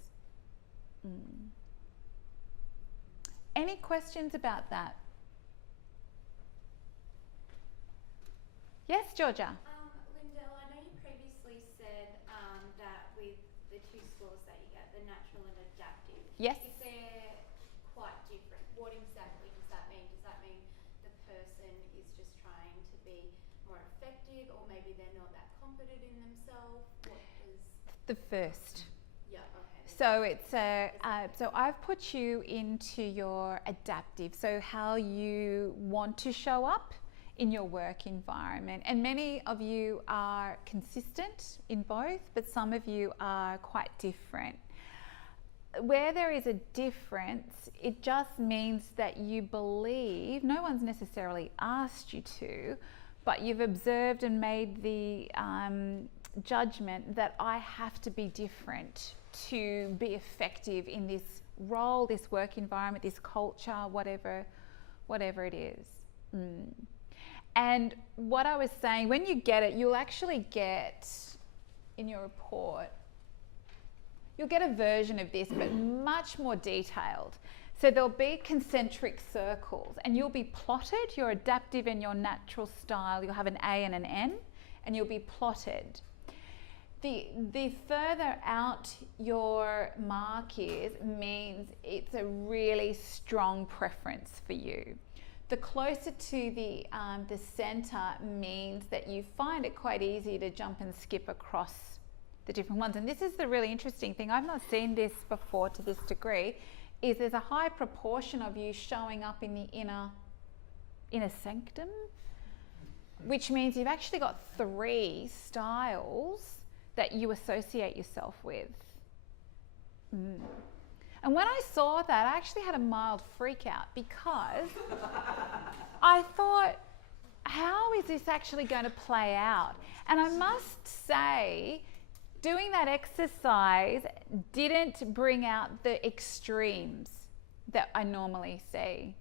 Any questions about that? Yes, Georgia? Lindell, I know you previously said that with the two scores that you get, the natural and adaptive, yes, if they're quite different, what exactly does that mean? Does that mean the person is just trying to be more effective, or maybe they're not that confident in themselves? What is the first? Yeah, okay. So it's so I've put you into your adaptive, so how you want to show up in your work environment. And many of you are consistent in both, but some of you are quite different. Where there is a difference, it just means that you believe, no one's necessarily asked you to, but you've observed and made the judgment that I have to be different to be effective in this role, this work environment, this culture, whatever it is. And what I was saying, when you get it, you'll actually get in your report, you'll get a version of this, but much more detailed. So there'll be concentric circles, and you'll be plotted, your adaptive and your natural style. You'll have an A and an N, and you'll be plotted. The further out your mark is, means it's a really strong preference for you. the closer to the center means that you find it quite easy to jump and skip across the different ones. And this is the really interesting thing. I've not seen this before to this degree, is there's a high proportion of you showing up in the inner sanctum, which means you've actually got 3 styles that you associate yourself with. And when I saw that, I actually had a mild freak out because I thought, how is this actually going to play out? And I must say, doing that exercise didn't bring out the extremes that I normally see.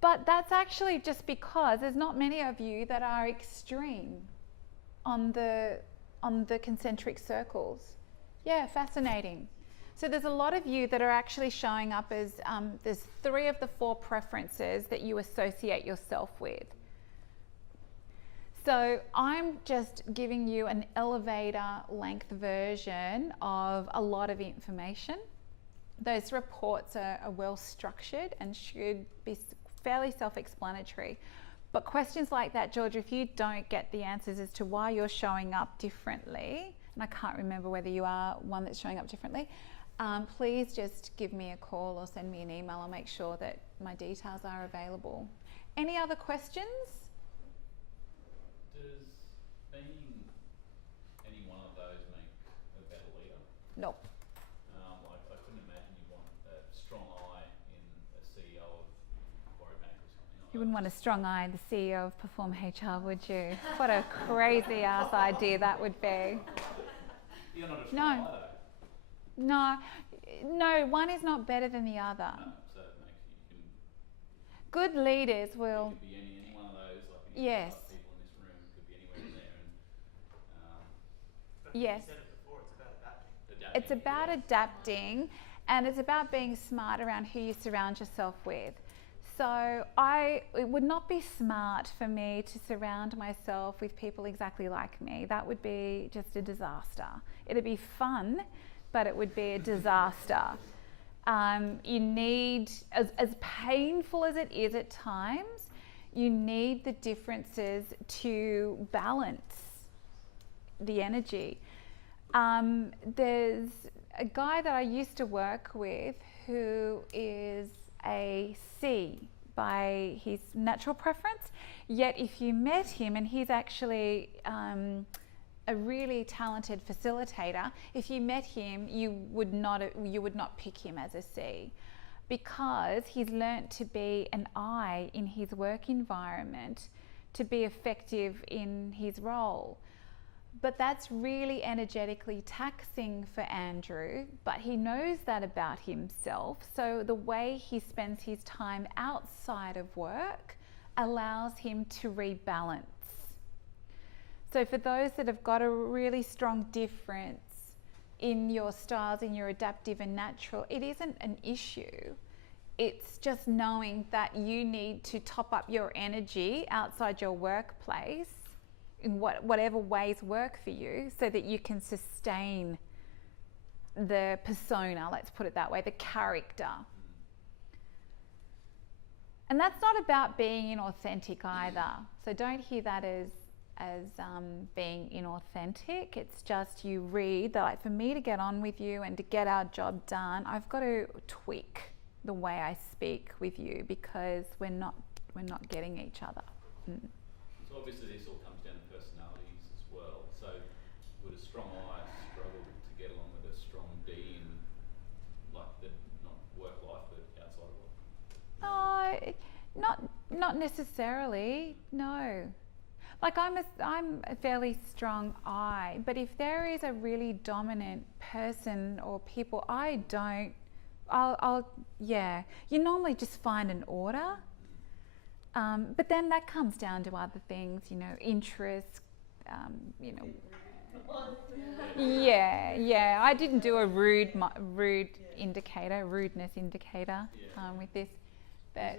But that's actually just because there's not many of you that are extreme on the concentric circles. Yeah, fascinating. So there's a lot of you that are actually showing up as, there's 3 of the 4 preferences that you associate yourself with. So I'm just giving you an elevator length version of a lot of information. Those reports are well structured and should be fairly self-explanatory. But questions like that, Georgia, if you don't get the answers as to why you're showing up differently, and I can't remember whether you are one that's showing up differently, please just give me a call or send me an email. I'll make sure that my details are available. Any other questions? Does being any one of those make a better leader? Nope. I couldn't imagine you want a strong eye in a CEO of Quarry Bank or something like You wouldn't want a strong eye in the CEO of Perform HR, would you? What a crazy ass idea that would be. You're not a strong eye though. No, one is not better than the other. No, so it makes you can. Good leaders will. You could be any one of those, like any Yes. of the people in this room could be anywhere in there. And, Yes. You said it before, it's about adapting. It's about adapting, and it's about being smart around who you surround yourself with. So it would not be smart for me to surround myself with people exactly like me. That would be just a disaster. It'd be fun, but it would be a disaster. You need, as painful as it is at times, you need the differences to balance the energy. There's a guy that I used to work with who is a C by his natural preference, yet if you met him, and he's actually a really talented facilitator, if you met him, you would not pick him as a C, because he's learnt to be an I in his work environment to be effective in his role. But that's really energetically taxing for Andrew, but he knows that about himself. So the way he spends his time outside of work allows him to rebalance. So for those that have got a really strong difference in your styles, in your adaptive and natural, it isn't an issue. It's just knowing that you need to top up your energy outside your workplace in whatever ways work for you, so that you can sustain the persona, let's put it that way, the character. And that's not about being inauthentic either. So don't hear that as being inauthentic. It's just you read that, like, for me to get on with you and to get our job done, I've got to tweak the way I speak with you, because we're not getting each other. So obviously this all comes down to personalities as well. So would a strong I struggle to get along with a strong D in, like, the not work life but outside of work? Not necessarily. No. Like I'm a fairly strong I, but if there is a really dominant person or people, you normally just find an order. But then that comes down to other things, interests, Yeah. I didn't do a rudeness indicator with this. But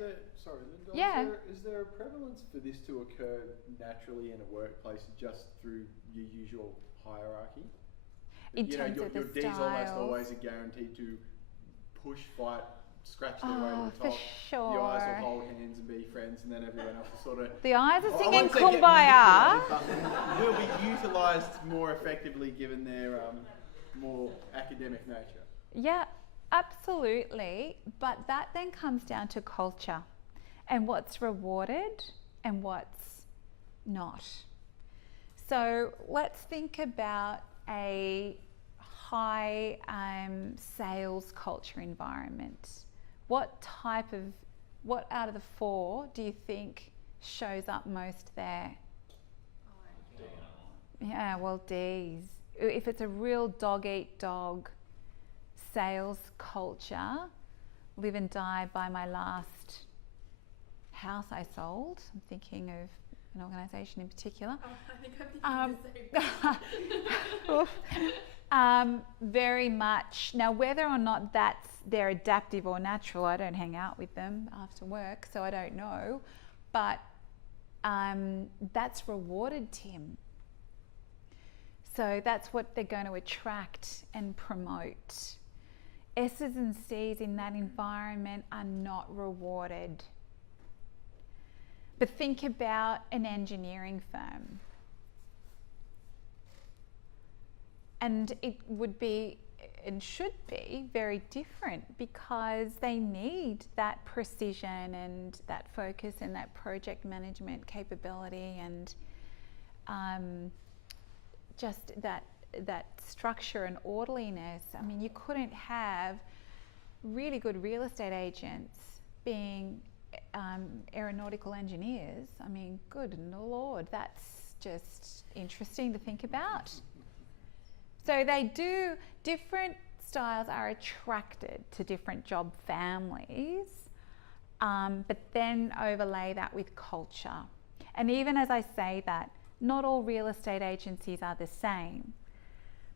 Is there a prevalence for this to occur naturally in a workplace just through your usual hierarchy? In terms of the your D's almost styles. always are guaranteed to push, fight, scratch their way to for the top. sure. The eyes will hold hands and be friends, and then everyone else will sort of... The eyes are I singing won't say get Kumbaya. manipulated, but will be utilised more effectively given their more academic nature. Yeah, absolutely. But that then comes down to culture and what's rewarded and what's not. So let's think about a high sales culture environment. What out of the 4 do you think shows up most there? Yeah, well, D's. If it's a real dog-eat-dog sales culture, live and die by my last house I sold. I'm thinking of an organisation in particular. Oh, I think I'm thinking the same. Very much. Now, whether or not they're adaptive or natural, I don't hang out with them after work, so I don't know. But that's rewarded, Tim. So that's what they're going to attract and promote. S's and C's in that environment are not rewarded. But think about an engineering firm. And it would be and should be very different because they need that precision and that focus and that project management capability and just that structure and orderliness. I mean, you couldn't have really good real estate agents being aeronautical engineers. I mean, good Lord, that's just interesting to think about. So different styles are attracted to different job families, but then overlay that with culture. And even as I say that, not all real estate agencies are the same,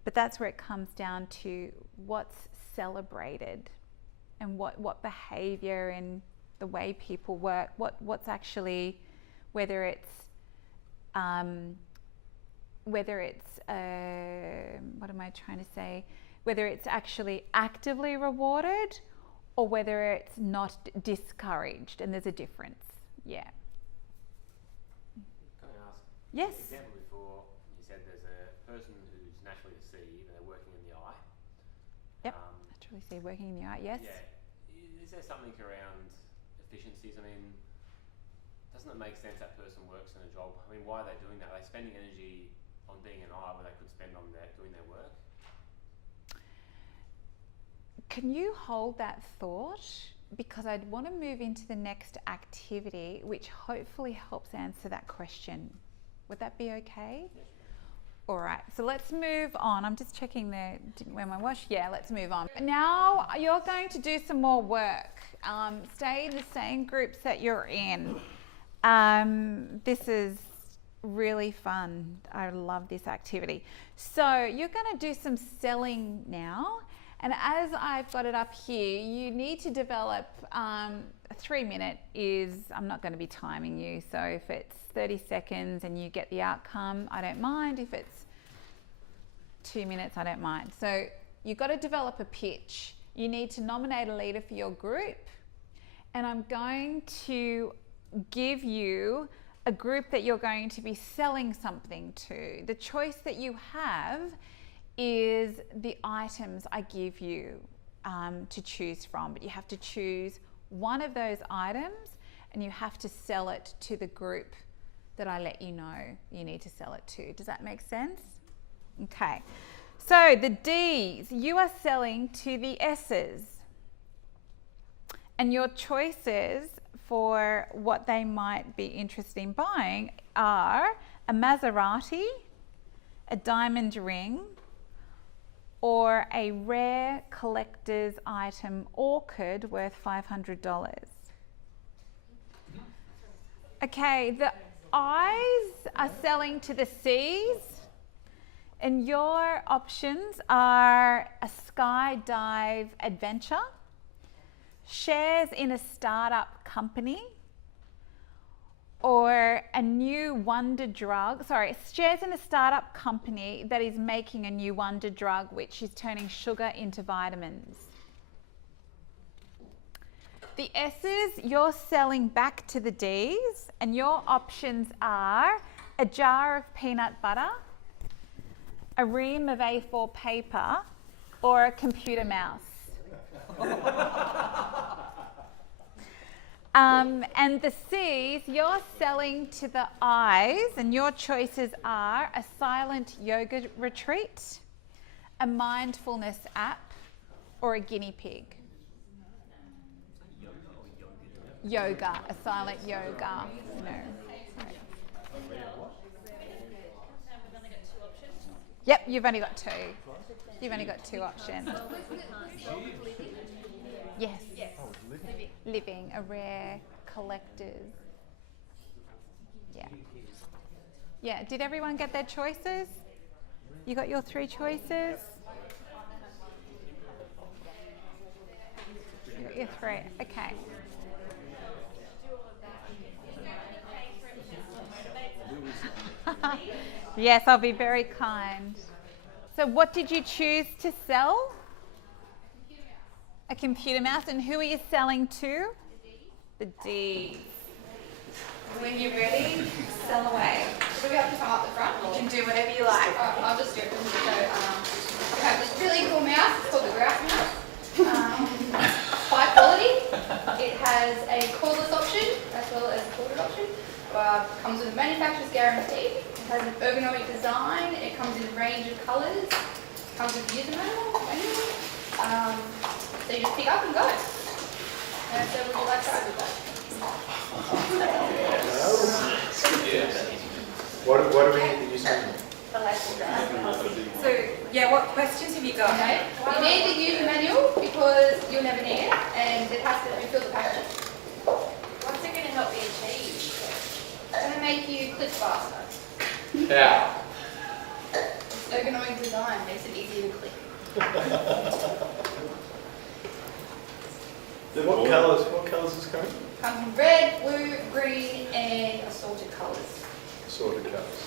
but that's where it comes down to what's celebrated and what behaviour and the way people work, what's actually, whether it's whether it's actually actively rewarded or whether it's not discouraged, and there's a difference. Yeah. Can I ask? Yes. An example before, you said there's a person who's naturally a C and they're working in the eye. Yep. Naturally C, working in the eye. Yes. Yeah. Is there something around efficiencies? I mean, doesn't it make sense that person works in a job? I mean, why are they doing that? Are they spending energy on being an eye where they could spend on doing their work? Can you hold that thought? Because I'd want to move into the next activity, which hopefully helps answer that question. Would that be okay? Yes. All right, so let's move on. I'm just checking didn't wear my watch? Yeah, let's move on. Now you're going to do some more work. Stay in the same groups that you're in. This is really fun. I love this activity. So you're going to do some selling now. And as I've got it up here, you need to develop a 3-minute I'm not going to be timing you. So if it's 30 seconds and you get the outcome, I don't mind. If it's 2 minutes, I don't mind. So you've got to develop a pitch. You need to nominate a leader for your group. And I'm going to give you a group that you're going to be selling something to. The choice that you have is the items I give you to choose from, but you have to choose one of those items and you have to sell it to the group that I let you know you need to sell it to. Does that make sense? Okay, so the D's, you are selling to the S's, and your choices for what they might be interested in buying are a Maserati, a diamond ring, or a rare collector's item orchid worth $500. Okay, the I's are selling to the C's, and your options are a skydive adventure, shares in a startup company, or a new wonder drug, shares in a startup company that is making a new wonder drug which is turning sugar into vitamins. The S's, you're selling back to the D's, and your options are a jar of peanut butter, a ream of A4 paper, or a computer mouse. And the C's, you're selling to the I's, and your choices are a silent yoga retreat, a mindfulness app, or a guinea pig. Yoga, a silent yoga. No. Yep, you've only got two. You've only got two options. Yes. Living, a rare collector's. Yeah. Yeah, did everyone get their choices? You got your three choices? You got your three, okay. Yes, I'll be very kind. So what did you choose to sell? A computer mouse. And who are you selling to? The D's. When you're ready, sell away. Do we have to come up the front? You can do whatever you like. I'll just do it. So, we have this really cool mouse. It's called the Grouse Mouse. High quality. It has a cordless option as well as a corded option. Comes with a manufacturer's guarantee. It has an ergonomic design. It comes in a range of colours. Comes with a user manual. So you just pick up and go. So would you like to try with that? What do we need to use manual? So, yeah, what questions have you got? Okay. You need the user manual because you'll never need it, and it has to refill the package. What's it going to help me achieve? It's going to make you click faster. Yeah. Ergonomic design makes it easier to click. What colours is coming? Comes in red, blue, green, and assorted colours. Assorted colours.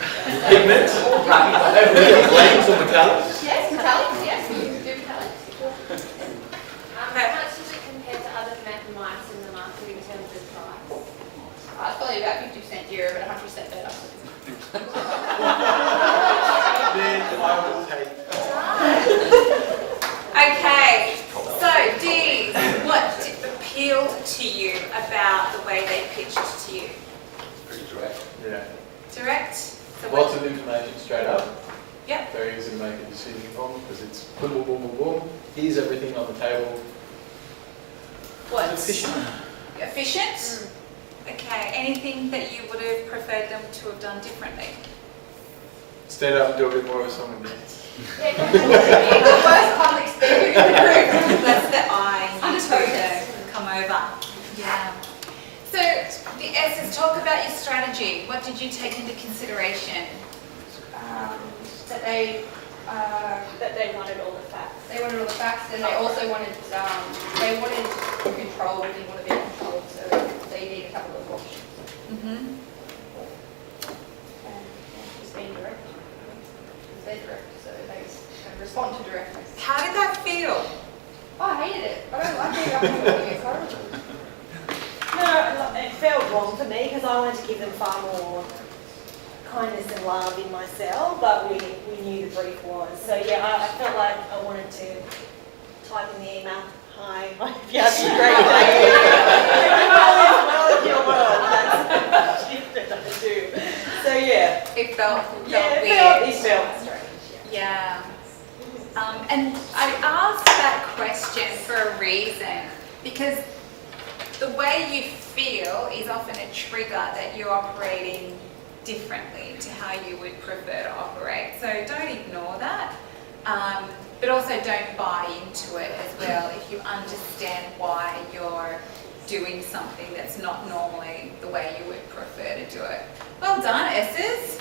Pigments? Flames or metallics? Yes, metallics, yes, we do metallics. How much does it compare to other mice in the market in terms of price? It's probably about 50% dearer, but 100% better. Then I will take. Okay, so D's, what appealed to you about the way they pitched to you? Pretty direct. Yeah. Direct? So Lots of information straight up. Yep. Very easy to make a decision on because it's boom, boom, boom, boom, boom. Here's everything on the table. What? Efficient. Efficient? Okay, anything that you would have preferred them to have done differently? Stand up and do a bit more of a song and dance. The worst public speaker in the group. That's the I need to come over. Yeah. So the S's, talk about your strategy. What did you take into consideration? That they wanted all the facts. They wanted all the facts, and they also wanted control. They didn't want to be controlled, so they need a couple of options. Mm-hmm. And just being direct. They're direct, so they can respond to directness. How did that feel? Oh, I hated it. I don't like it. It's horrible. No, it felt wrong for me because I wanted to give them far more kindness and love in myself, but we knew the brief was. So yeah, I felt like I wanted to type in the email, hi, I hope you have a great day. Well in your world, that's shit that I do. So yeah. It felt Yeah, weird. it felt strange. Yeah. And I asked that question for a reason, because the way you feel is often a trigger that you're operating differently to how you would prefer to operate. So don't ignore that, but also don't buy into it as well if you understand why you're doing something that's not normally the way you would prefer to do it. Well done, S's.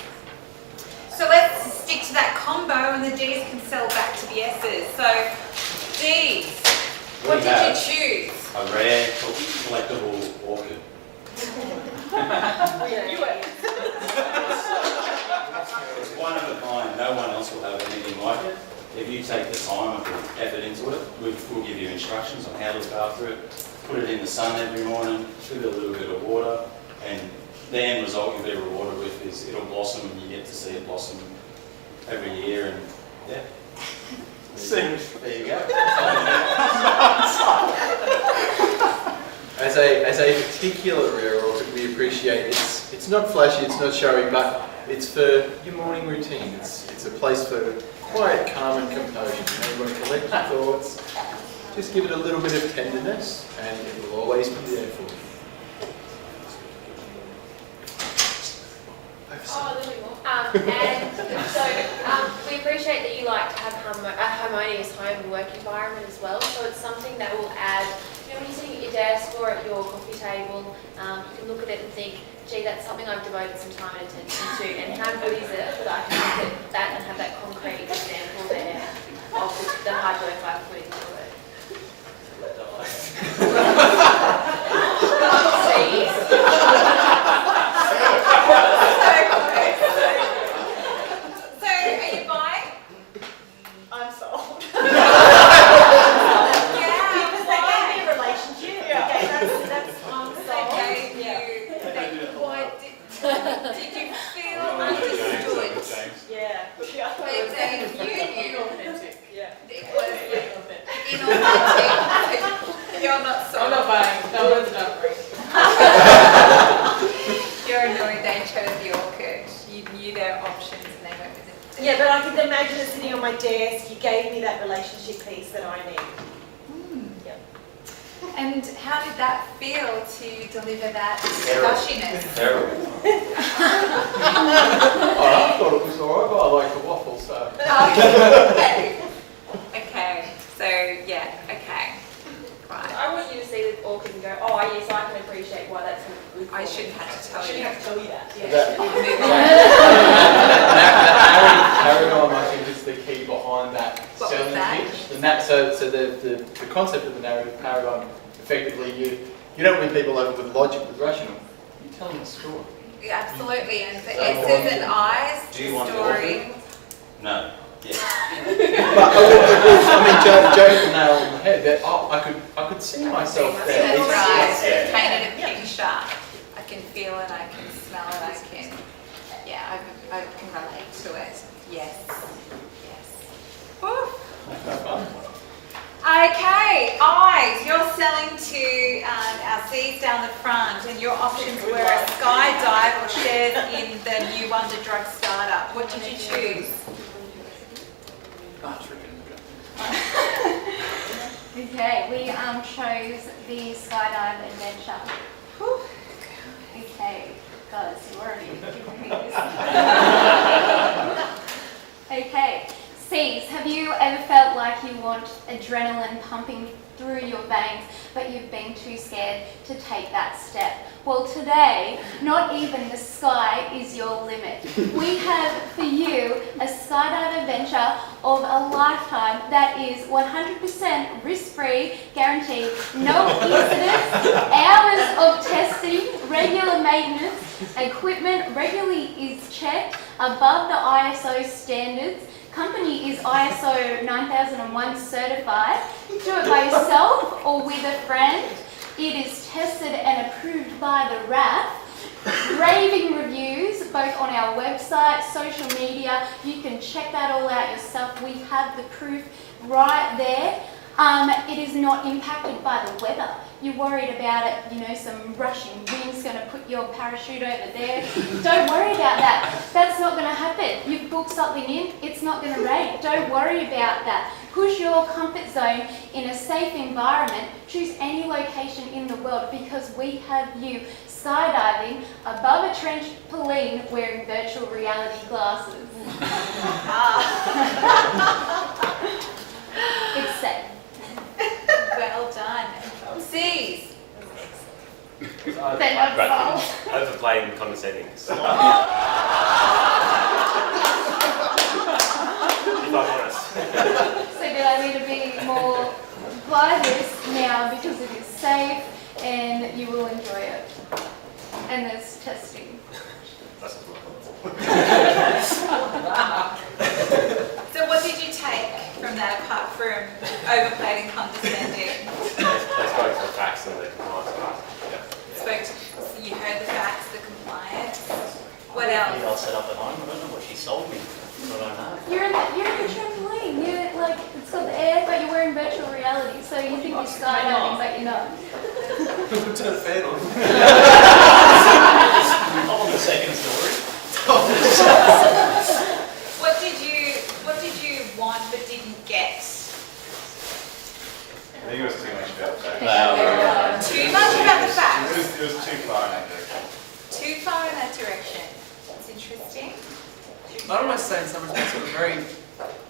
So let's stick to that combo and the D's can sell back to the S's. So D's, what did you choose? A rare collectible orchid. It's one of a kind. No one else will have anything like it. If you take the time and put effort into it, we'll give you instructions on how to look after it. put it in the sun every morning, give it a little bit of water, and the end result you'll be rewarded with is it'll blossom and you get to see it blossom every year, and yeah. There you go. As a particular rare orchid, we appreciate it's not flashy, it's not showy, but it's for your morning routine. It's a place for quiet, calm and composure. You want to collect your thoughts, just give it a little bit of tenderness and it will always be there for you. And so we appreciate that you like to have a harmonious home and work environment as well. So it's something that will add, when you're sitting at your desk or at your coffee table, you can look at it and think, gee, that's something I've devoted some time and attention to, and how good is it that I can look at that and have that concrete example there of the hard work I've put into it. You're not so. I'm not buying. No one's not buying. You're annoyed they chose the orchid. You knew their options and they went with it. Yeah, but I can imagine it sitting on my desk. You gave me that relationship piece that I need. Yep. And how did that feel to deliver that gushiness? Terrible. Oh, I thought it was alright, but I like the waffle, so. Okay. So yeah. Okay. Right. I want you to see the orchid and go, oh yes, I can appreciate why that's good. I shouldn't have to tell I shouldn't you. have to tell you that. Yeah. Paradigm, I think, is the key behind that What was selling that? pitch. So the concept of the narrative paradigm, effectively, you don't win people over with logic, with rational. You tell them a story. Yeah, absolutely. And the So S's and I's Do you want the story. No. Yeah. But I mean, Joe hit the nail on the head. That I could see myself there. That's It's- right. yeah. It's painted a picture. I can feel it. I can smell it. I can. Yeah, I can relate to it. Yes. Yes. Woo. Okay, eyes. You're selling to our C's down the front, and your options were a skydive or shares in the new Wonder Drug startup. What did you choose? Okay, we chose the skydive adventure. Whew. Okay, guys, you already given me this. Okay, C's, have you ever felt like you want adrenaline pumping through your veins, but you've been too scared to take that step? Well, today, not even the sky is your limit. We have for you a skydive adventure of a lifetime that is 100% risk-free, guaranteed, no incidents, hours of testing, regular maintenance, equipment regularly is checked above the ISO standards. Company is ISO 9001 certified. Do it by yourself or with a friend. It is tested and approved by the RAF. Raving reviews both on our website, social media. You can check that all out yourself. We have the proof right there. It is not impacted by the weather. You're worried about it, some rushing wind's going to put your parachute over there. Don't worry about that. That's not going to happen. You've booked something in, it's not going to rain. Don't worry about that. Push your comfort zone in a safe environment. Choose any location in the world because we have you skydiving above a trampoline wearing virtual reality glasses. It's safe. Well done. C's. They're not solved. Overplayed and condescending. If I'm honest. So do I need to be more apply this now because it is safe and you will enjoy it. And there's testing. So what did you take from that apart from overplayed and condescending? Let's go to the facts and the Maybe I'll set up at home. I don't know what she sold me. But I know. You're in the trampoline. You're like, it's got the air, but you're wearing virtual reality. So you think you're skydiving, but you're not. Turn the fan on. I'm on the second story. What did you want but didn't get? I think it was too much about that. Too much about the fact. It was too far in that direction. Too far in that direction. That's interesting. I'd almost say in some respects sort of very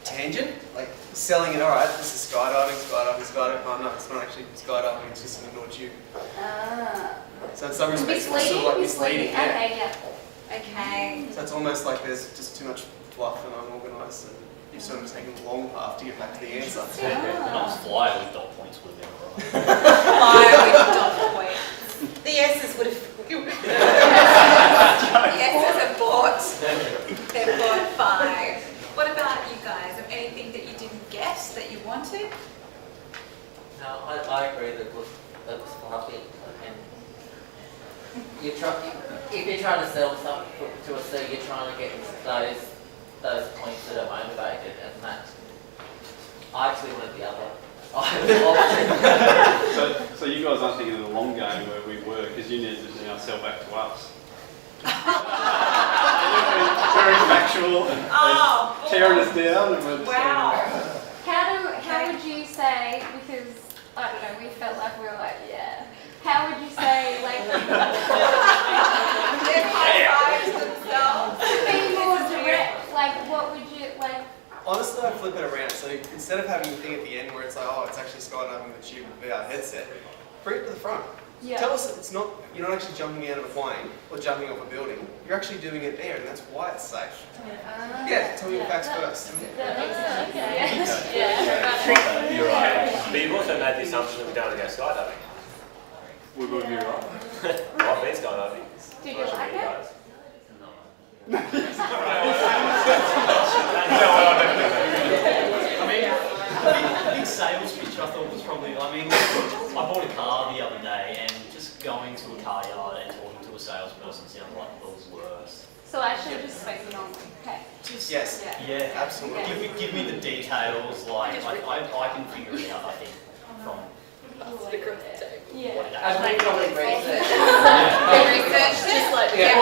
tangent, like selling it, alright, this is skydiving. Oh no, it's not actually skydiving, it's just an indoor tube. So in some respects it's sort of like misleading. Yeah. Okay, yeah. Okay. So it's almost like there's just too much fluff and unorganised, and you've sort of taken a long path to get back to the answer. Not flyer with dot points would have been alright. Fire with dot points. The S's would have. The S's are bought. They're bought 5. What about you guys? Anything that you didn't guess that you wanted? No, I agree that it was fluffy. And if you're trying to sell something to a C, you're trying to get those points that are motivated, and that I actually wanted the other. So you guys aren't thinking of the long game where we were, because you needed to now sell back to us. Very factual and tearing us down. And we're just How would you say, because, I don't know, we felt like we were like, yeah. How would you say, like, They're high-fives themselves. be more direct, like, what would you, like, Honestly, I'd flip it around. So instead of having the thing at the end where it's like, oh, it's actually skydiving with a tube with VR headset, bring it to the front. yeah. Tell us that it's not, you're not actually jumping out of a plane or jumping off a building. You're actually doing it there, and that's why it's safe. Yeah, tell me the facts first. That makes sense, yeah. You're right. But you've also made the assumption that we don't want to go skydiving. we would be right. I've been skydiving. Did you like it? Big sales pitch I thought was probably, I bought a car the other day and just going to a car yard and talking to a salesperson sounds like the worst. So I should have just spoken on, okay. Yes. Yeah, Absolutely. Give me the details, like, I can figure it out, I think, from Yeah. what it I actually think probably research. They researched it? Like, Yeah.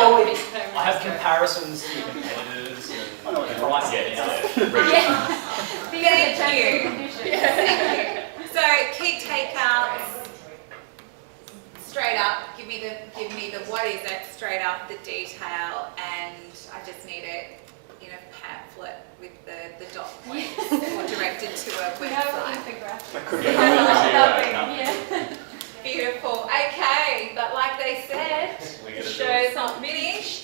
I have comparisons to competitors and price it out. Thank you. Thank you. So key takeouts. Straight up, give me the what is it straight up, the detail, and I just need it in a pamphlet with the dot points or directed to a We know website. infographic. That could be a Yeah. Beautiful. Okay, but like they said, We the gotta do show's not finished.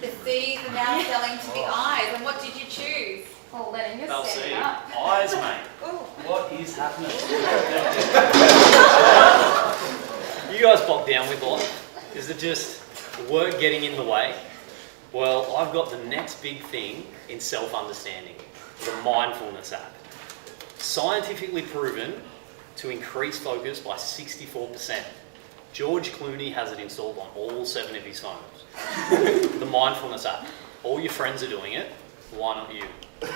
The C's are now selling to the I's, and what did you choose? Or letting us They'll set see. it up. Eyes, mate. Ooh. What is happening? You guys bogged down with life? Is it just work getting in the way? Well, I've got the next big thing in self-understanding, the mindfulness app. Scientifically proven to increase focus by 64%. George Clooney has it installed on all 7 of his phones. The mindfulness app. All your friends are doing it, why not you? Peer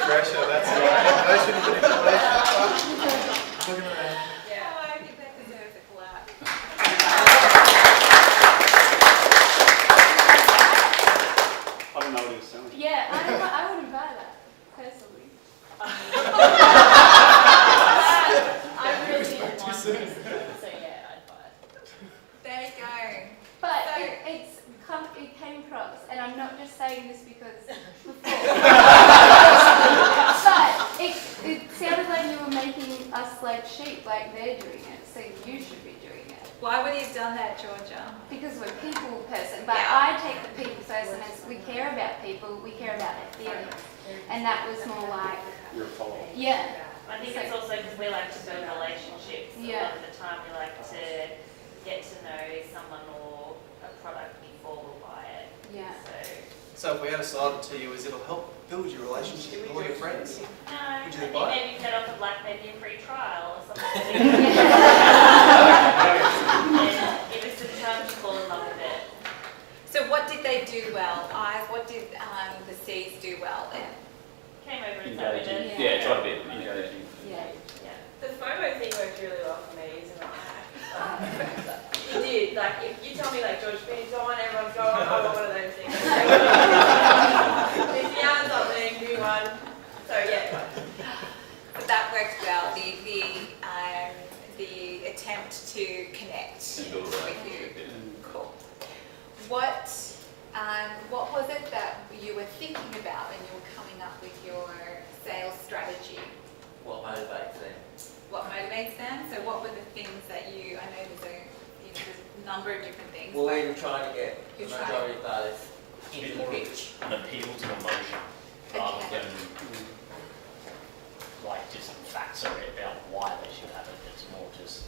pressure, that's right. Motion and manipulation. Looking around. Oh, I think that deserves a clap. I don't know what he was selling. Yeah, I wouldn't buy that, personally. I really didn't want to, so yeah, I'd buy it. There you go. But So- it came across, and I'm not just saying this because before. But it sounded like you were making us like sheep, like they're doing it, so you should be doing it. Why would he have done that, Georgia? Because we're people person, but Yeah. I take the people person as we care about people, we care about their feelings. And that was more like, You're a follower. yeah. I think it's also because we like to build relationships. A Yeah. lot of the time we like to get to know someone or a product before we'll buy it. Yeah. So if we had a side to you, is it'll help build your relationship with all your friends. No, I Would you think buy it? maybe set off a black maybe a free trial or something. And give us some time to call they do well? Eyes, what did the C's do well then? Came over and Engaging. submitted. Yeah, try to be engaging. Yeah. The FOMO thing worked really well for me, isn't it? It did. Like, if you tell me, like, George Clooney's on, everyone's going, I want one of those things. If you have something, do one. So, yeah. But that worked well. The attempt to connect And build a with you. relationship, yeah. Cool. What was it that you were thinking about when you were coming up with your sales strategy? What motivates them? What motivates them? So what were the things that I know there's a number of different things. Well, but we were trying to get the You're trying- majority of those It's into the more pitch. an appeal to emotion rather Okay. than like just facts about why they should have it. It's more just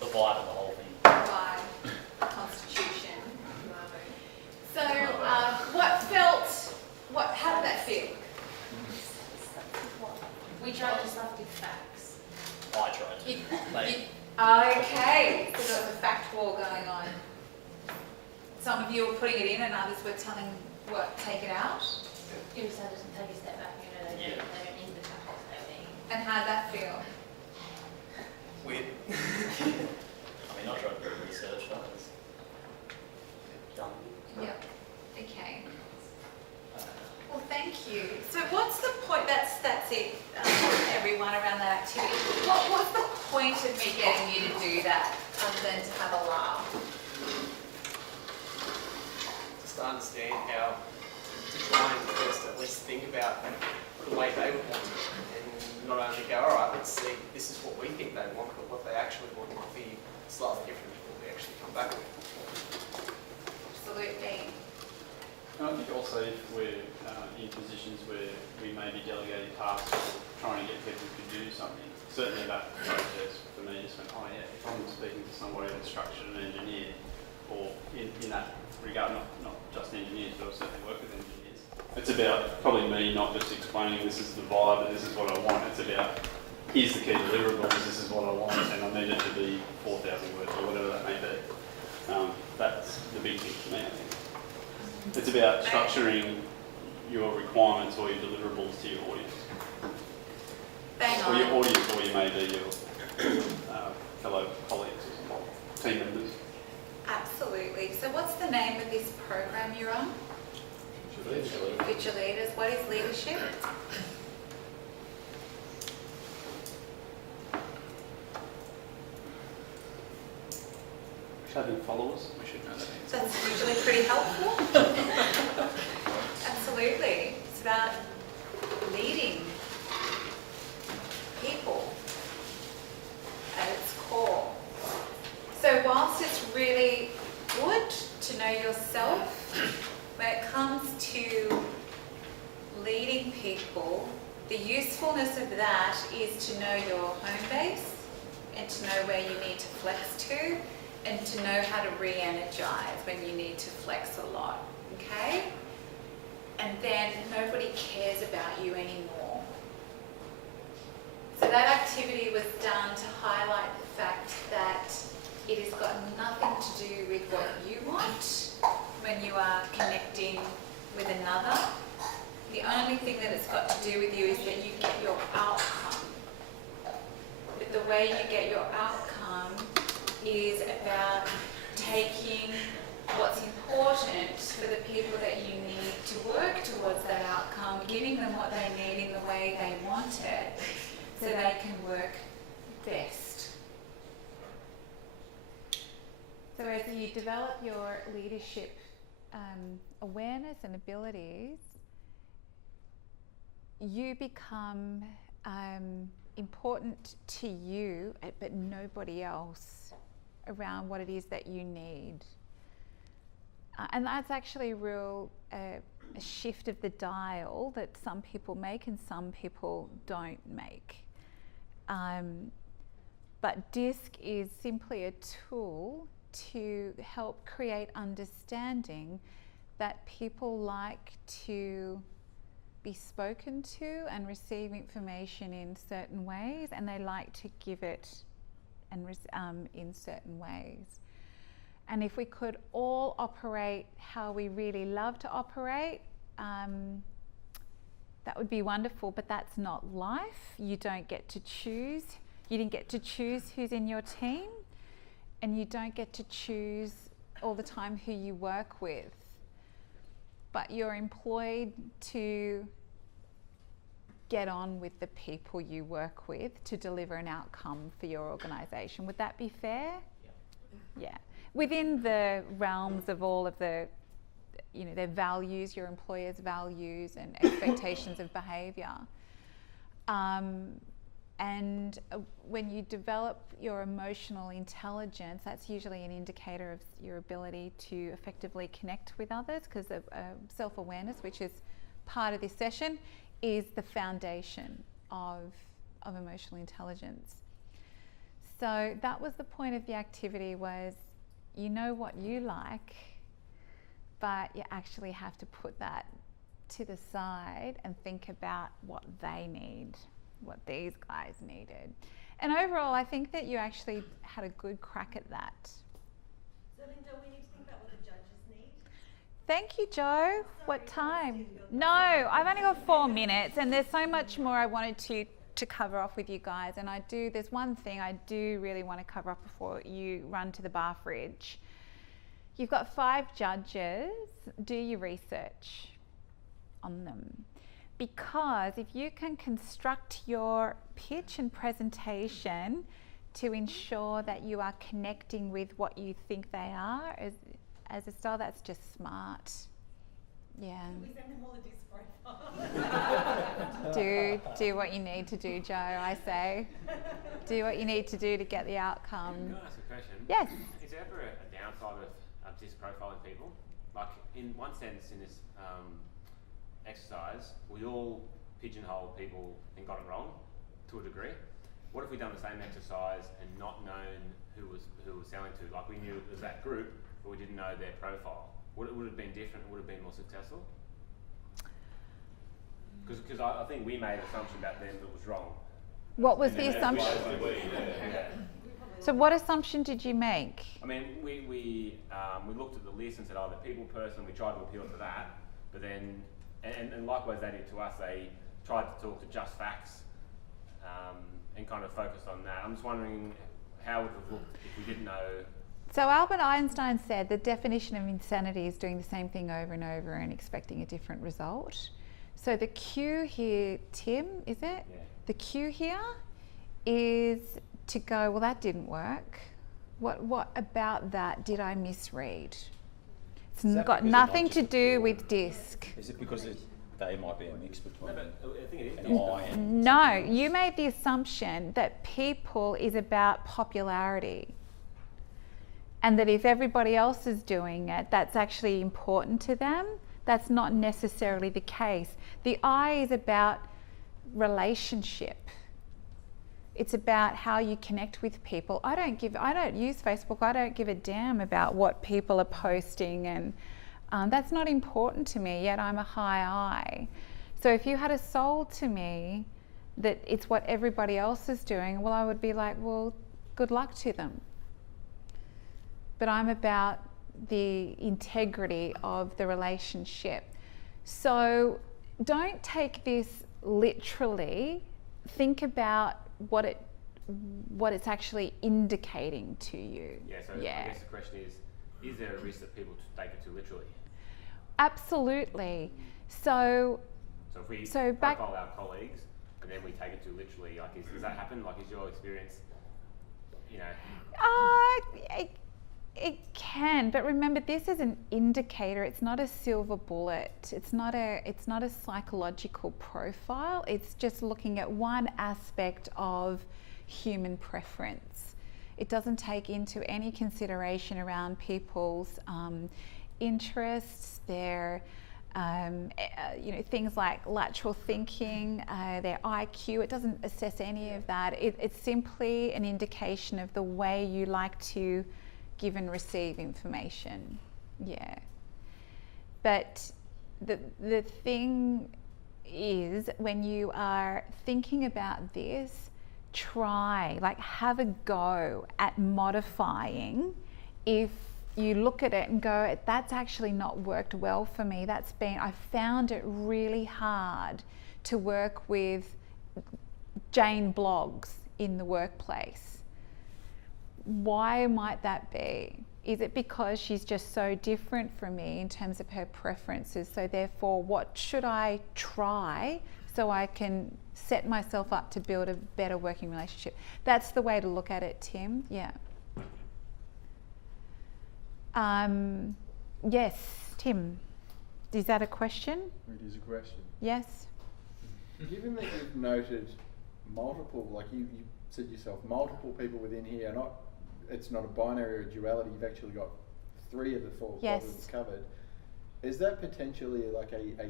the vibe of the whole thing. by constitution. So how did that feel? We tried to stuff with facts. I tried to. Okay, so there was a fact war going on. Some of you were putting it in and others were telling take it out. It was hard to take a step back, they Yeah. don't need the facts, they need. And how did that feel? Weird. I mean, I tried to do research, but it's done. Yep. Okay. Well, thank you. So what's the point? That's it, everyone around that activity. What's the point of me getting you to do that other than to have a laugh? Just to understand how to try and just at least think about the way they would want it, and not only go, all right, let's see, this is what we think they want, but what they actually want might be slightly different to what we actually come back with. Absolutely. I think also if we're in positions where we may be delegating tasks or trying to get people to do something, certainly that process for me just went, oh yeah, if I'm speaking to somebody that's structured an engineer, or in that regard, not just engineers, but I certainly work with engineers. It's about probably me not just explaining this is the vibe and this is what I want, it's about here's the key deliverables, this is what I want, and I need it to be 4,000 words or whatever that may be. That's the big thing for me, I think. It's about structuring your requirements or your deliverables to your audience. Bang Or your on. audience, or you may be your fellow colleagues or team members. Absolutely. So what's the name of this program you're on? Future Leaders. What is leadership? Having followers, we should know that. That's usually pretty helpful. Absolutely. It's about leading people at its core. So whilst it's really good to know yourself, when it comes to leading people, the usefulness of that is to know your home base and to know where you need to flex to, and to know how to re-energize when you need to flex a lot, okay? And then nobody cares about you anymore. So that activity was done to highlight the fact that it has got nothing to do with what you want when you are connecting with another. The only thing that it's got to do with you is that you get your outcome. But the way you get your outcome is about taking what's important for the people that you need to work towards that outcome, giving them what they need in the way they want it, so they can work best. So as you develop your leadership awareness and abilities, you become important to you, but nobody else around what it is that you need. And that's actually a real a shift of the dial that some people make and some people don't make. But DISC is simply a tool to help create understanding that people like to be spoken to and receive information in certain ways, and they like to give it and in certain ways. And if we could all operate how we really love to operate, that would be wonderful, but that's not life. You don't get to choose. You didn't get to choose who's in your team, and you don't get to choose all the time who you work with. But you're employed to get on with the people you work with to deliver an outcome for your organisation. Would that be fair? Yeah. Within the realms of all of the, their values, your employer's values and expectations of behaviour. And when you develop your emotional intelligence, that's usually an indicator of your ability to effectively connect with others, because self-awareness, which is part of this session, is the foundation of emotional intelligence. So that was the point of the activity, was you know what you like, but you actually have to put that to the side and think about what they need, what these guys needed. And overall, I think that you actually had a good crack at that. So then do we need to think about what the judges need? Thank you, Joe. What time? No, I've only got 4 minutes, and there's so much more I wanted to cover off with you guys. And there's one thing I do really want to cover up before you run to the bar fridge. You've got 5 judges. Do your research on them. Because if you can construct your pitch and presentation to ensure that you are connecting with what you think they are as a style, that's just smart. Yeah. We send them all a disc profile. Do what you need to do, Joe, I say. Do what you need to do to get the outcome. Can I ask a question? Yes. Is there ever a downside of disc profiling people? Like, in one sense, in this exercise, we all pigeonholed people and got it wrong to a degree. What if we'd done the same exercise and not known who was selling to? Like, we knew it was that group, but we didn't know their profile. Would it have been different? Would it have been more successful? Because I think we made an assumption about them that was wrong. What was the assumption? Yeah. So what assumption did you make? I mean, we looked at the list and said, oh, the people person, we tried to appeal to that, but then, and likewise they did to us, they tried to talk to just facts and kind of focused on that. I'm just wondering how it would have looked if we didn't know. So Albert Einstein said the definition of insanity is doing the same thing over and over and expecting a different result. So the cue here, Tim, is it? Yeah. The cue here is to go, well, that didn't work. What about that did I misread? It's got nothing to do with disc. Is it because they might be a mix between I think it is. an I and... No, you made the assumption that people is about popularity. And that if everybody else is doing it, that's actually important to them. That's not necessarily the case. The I is about relationship. It's about how you connect with people. I don't use Facebook. I don't give a damn about what people are posting, and that's not important to me, yet I'm a high I. So if you had a sold to me that it's what everybody else is doing, well, I would be like, well, good luck to them. But I'm about the integrity of the relationship. So don't take this literally. Think about what it's actually indicating to you. Yeah, so I guess the question is there a risk that people take it too literally? Absolutely. So if we profile our colleagues and then we take it too literally, like does that happen? Like, is your experience, It can, but remember, this is an indicator. It's not a silver bullet. It's not a psychological profile. It's just looking at one aspect of human preference. It doesn't take into any consideration around people's interests, their things like lateral thinking, their IQ. It doesn't assess any of that. It's simply an indication of the way you like to give and receive information. Yeah. But the thing is, when you are thinking about this, have a go at modifying if you look at it and go, that's actually not worked well for me. I found it really hard to work with Jane blogs in the workplace. Why might that be? Is it because she's just so different from me in terms of her preferences? So therefore, what should I try so I can set myself up to build a better working relationship? That's the way to look at it, Tim. Yeah. Yes, Tim. Is that a question? It is a question. Yes. Given that you've noted multiple, like you said yourself, multiple people within here, it's not a binary or a duality, you've actually got 3 of the 4 quadrants covered. Is that potentially like a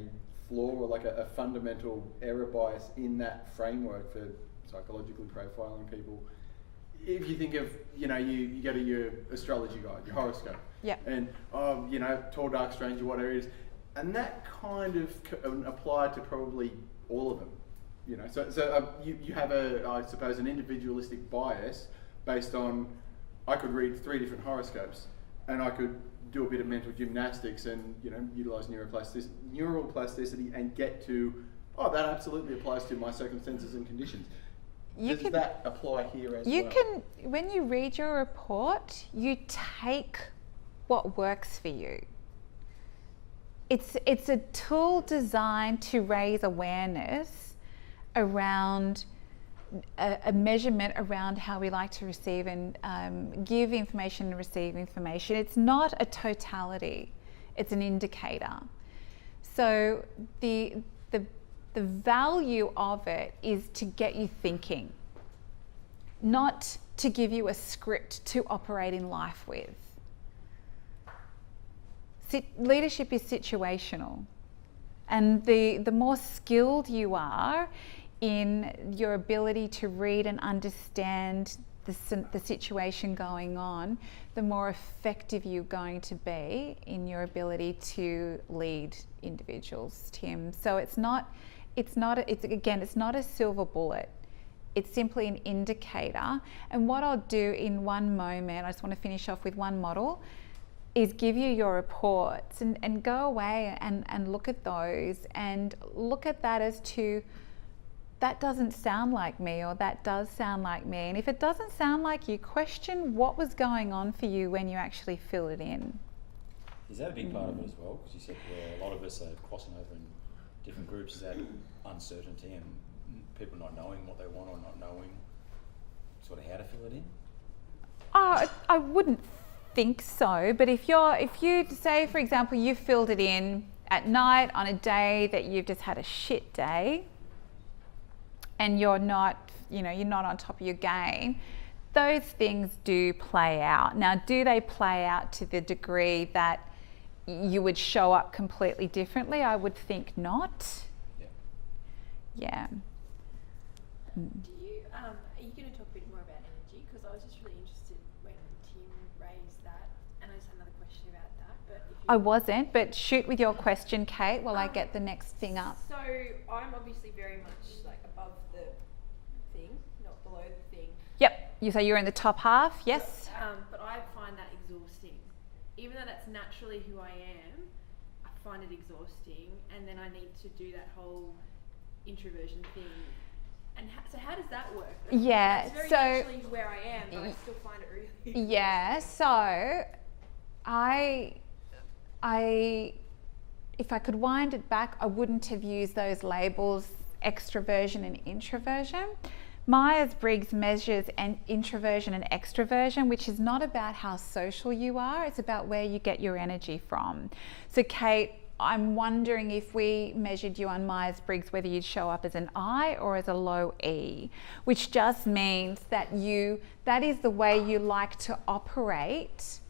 flaw or like a fundamental error bias in that framework for psychologically profiling people? If you think of, you go to your astrology guide, your horoscope, and tall, dark, stranger, whatever it is, and that kind of applied to probably all of them. You have I suppose, an individualistic bias based on, I could read 3 different horoscopes, and I could do a bit of mental gymnastics and utilize neural plasticity and get to, that absolutely applies to my circumstances and conditions. Does that apply here as well? When you read your report, you take what works for you. It's a tool designed to raise awareness around a measurement around how we like to receive and give information and receive information. It's not a totality, it's an indicator. So the value of it is to get you thinking, not to give you a script to operate in life with. Leadership is situational, and the more skilled you are in your ability to read and understand the situation going on, the more effective you're going to be in your ability to lead individuals, Tim. So it's not a silver bullet. It's simply an indicator. And what I'll do in one moment, I just want to finish off with one model, is give you your reports and go away and look at those and look at that as to, that doesn't sound like me, or that does sound like me. And if it doesn't sound like you, question what was going on for you when you actually fill it in. Is that a big part of it as well? Because you said a lot of us are crossing over in different groups. Is that uncertainty and people not knowing what they want or not knowing sort of how to fill it in? I wouldn't think so, but if you say, for example, you filled it in at night on a day that you've just had a shit day, and you're not on top of your game, those things do play out. Now, do they play out to the degree that you would show up completely differently? I would think not. Yeah. Are you going to talk a bit more about energy? Because I was just really interested when Tim raised that, and I just had another question about that. I wasn't, but shoot with your question, Kate, while I get the next thing up. So I'm obviously very much like above the thing, not below the thing. Yep. You say you're in the top half, yes? But I find that exhausting. Even though that's naturally who I am, I find it exhausting, and then I need to do that whole introversion thing. And so how does that work? Yeah, it's very so naturally where I am, but I still find it really. Yeah, so if I could wind it back, I wouldn't have used those labels, extroversion and introversion. Myers-Briggs measures introversion and extroversion, which is not about how social you are, it's about where you get your energy from. So Kate, I'm wondering if we measured you on Myers-Briggs, whether you'd show up as an I or as a low E, which just means that that is the way you like to operate,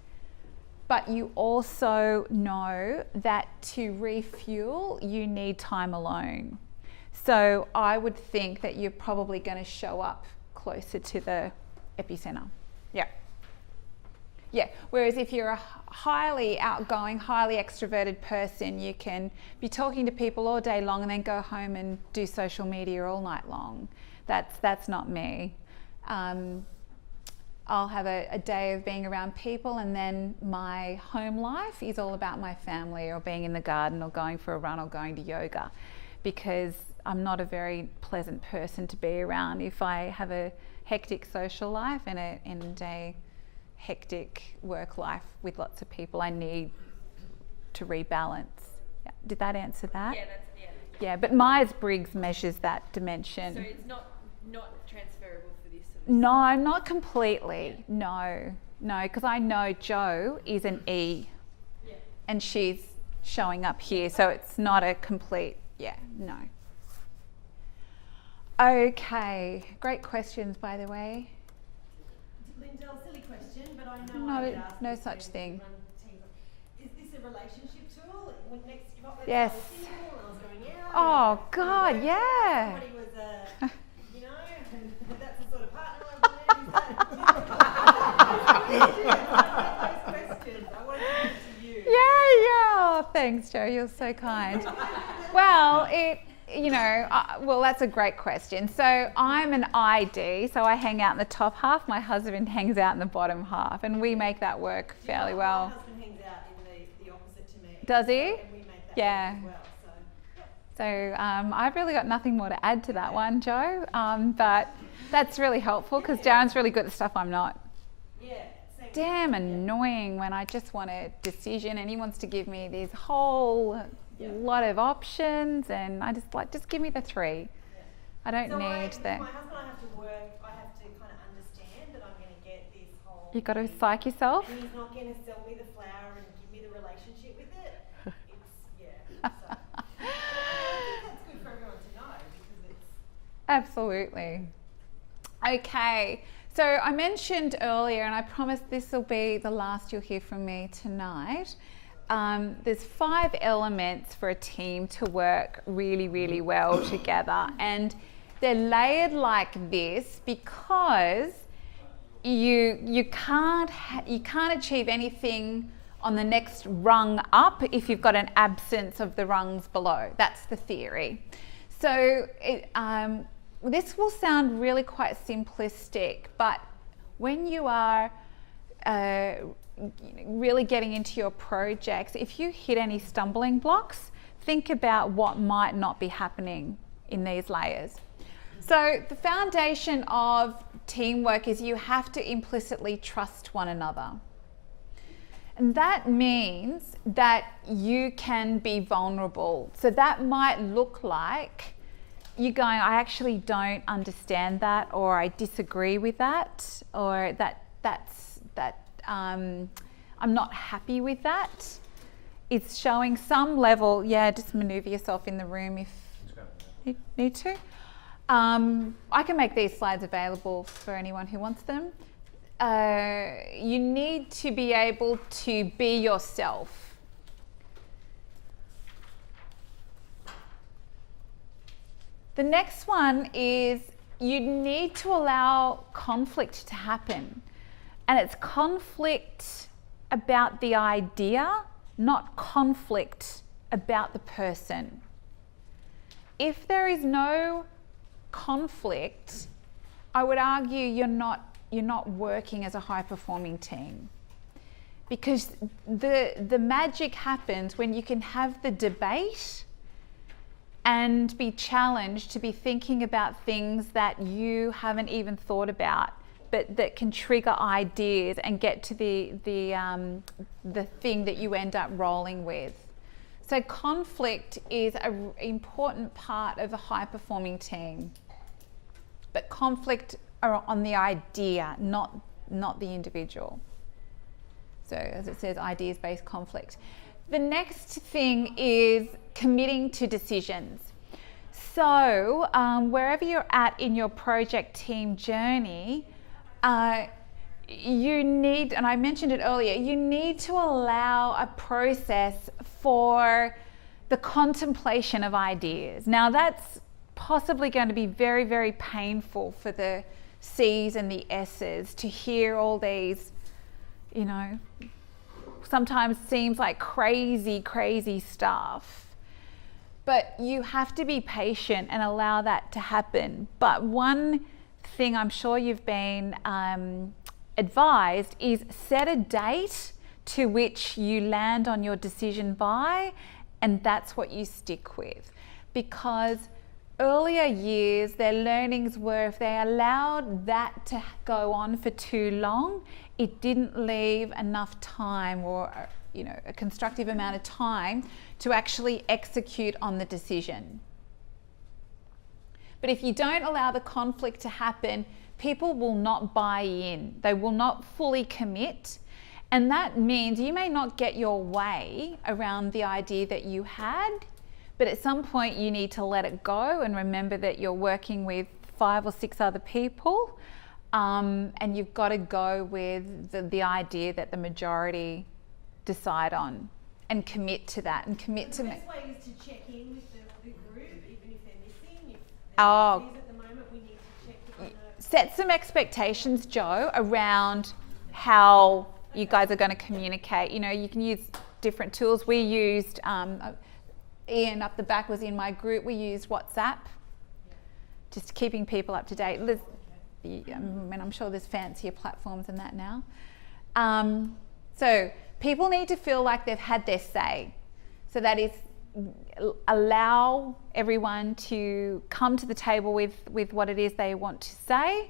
but you also know that to refuel, you need time alone. So I would think that you're probably going to show up closer to the epicenter. Yeah. Yeah, whereas if you're a highly outgoing, highly extroverted person, you can be talking to people all day long and then go home and do social media all night long. That's not me. I'll have a day of being around people, and then my home life is all about my family, or being in the garden, or going for a run, or going to yoga, because I'm not a very pleasant person to be around. If I have a hectic social life and a hectic work life with lots of people, I need to rebalance. Yeah. Did that answer that? Yeah, that's Yeah, but Myers-Briggs measures that dimension. So it's not transferable for this sort of No, not completely. No, because I know Jo is an E, and she's showing up here, so it's not a complete. Yeah, no. Okay, great questions, by the way. Lyndell, silly question, but I know No, I asked no this such when thing. we run teams. Is this a relationship tool? When next, if I Yes. was single and I was going out. Oh, and God, worked yeah. out, somebody was, you know, and that's the sort of partner I wanted. Is that? Those questions. I wanted to give it to you. Yeah. Oh, thanks, Jo. You're so kind. Well, well, that's a great question. So I'm an ID, so I hang out in the top half. My husband hangs out in the bottom half, and we make that work fairly well. My husband hangs out in the opposite to me. Does he? And we make that Yeah. work as well. So, So I've really got nothing more to add to that one, Jo. But that's really helpful, because Darren's really good at stuff I'm not. yeah. Damn annoying when I just want a decision, and he wants to give me this whole lot of options, and I just give me the 3. I don't need my the. husband and I have to work. I have to kind of understand that I'm going to get this whole. You got to psych yourself. And he's not going to sell me the flower and give me the relationship with it. So, I think that's good for everyone to know, because it's. Absolutely. Okay, so I mentioned earlier, and I promise this will be the last you'll hear from me tonight. There's 5 elements for a team to work really, really well together, and they're layered like this because you can't achieve anything on the next rung up if you've got an absence of the rungs below. That's the theory. So this will sound really quite simplistic, but when you are really getting into your projects, if you hit any stumbling blocks, think about what might not be happening in these layers. So the foundation of teamwork is you have to implicitly trust one another. And that means that you can be vulnerable. So that might look like you going, I actually don't understand that, or I disagree with that, or I'm not happy with that. It's showing some level, just maneuver yourself in the room if you need to. I can make these slides available for anyone who wants them. You need to be able to be yourself. The next one is you need to allow conflict to happen. And it's conflict about the idea, not conflict about the person. If there is no conflict, I would argue you're not working as a high-performing team. Because the magic happens when you can have the debate and be challenged to be thinking about things that you haven't even thought about, but that can trigger ideas and get to the thing that you end up rolling with. So conflict is an important part of a high-performing team. But conflict are on the idea, not the individual. So as it says, ideas-based conflict. The next thing is committing to decisions. So wherever you're at in your project team journey, you need, and I mentioned it earlier, you need to allow a process for the contemplation of ideas. Now that's possibly going to be very, very painful for the C's and the S's to hear all these, sometimes seems like crazy stuff. But you have to be patient and allow that to happen. But one thing I'm sure you've been advised is set a date to which you land on your decision by, and that's what you stick with. Because earlier years, their learnings were if they allowed that to go on for too long, it didn't leave enough time or a constructive amount of time to actually execute on the decision. But if you don't allow the conflict to happen, people will not buy in. They will not fully commit. And that means you may not get your way around the idea that you had, but at some point you need to let it go and remember that you're working with 5 or 6 other people, and you've got to go with the idea that the majority decide on and commit to that and commit to... The best way is to check in with the group, even if they're missing. If Oh. at the moment, we need to check in. Set some expectations, Joe, around how you guys are going to communicate. You can use different tools. We used, Ian up the back was in my group, we used WhatsApp, just keeping people up to date. I'm sure there's fancier platforms than that now. So people need to feel like they've had their say. So that is, allow everyone to come to the table with what it is they want to say,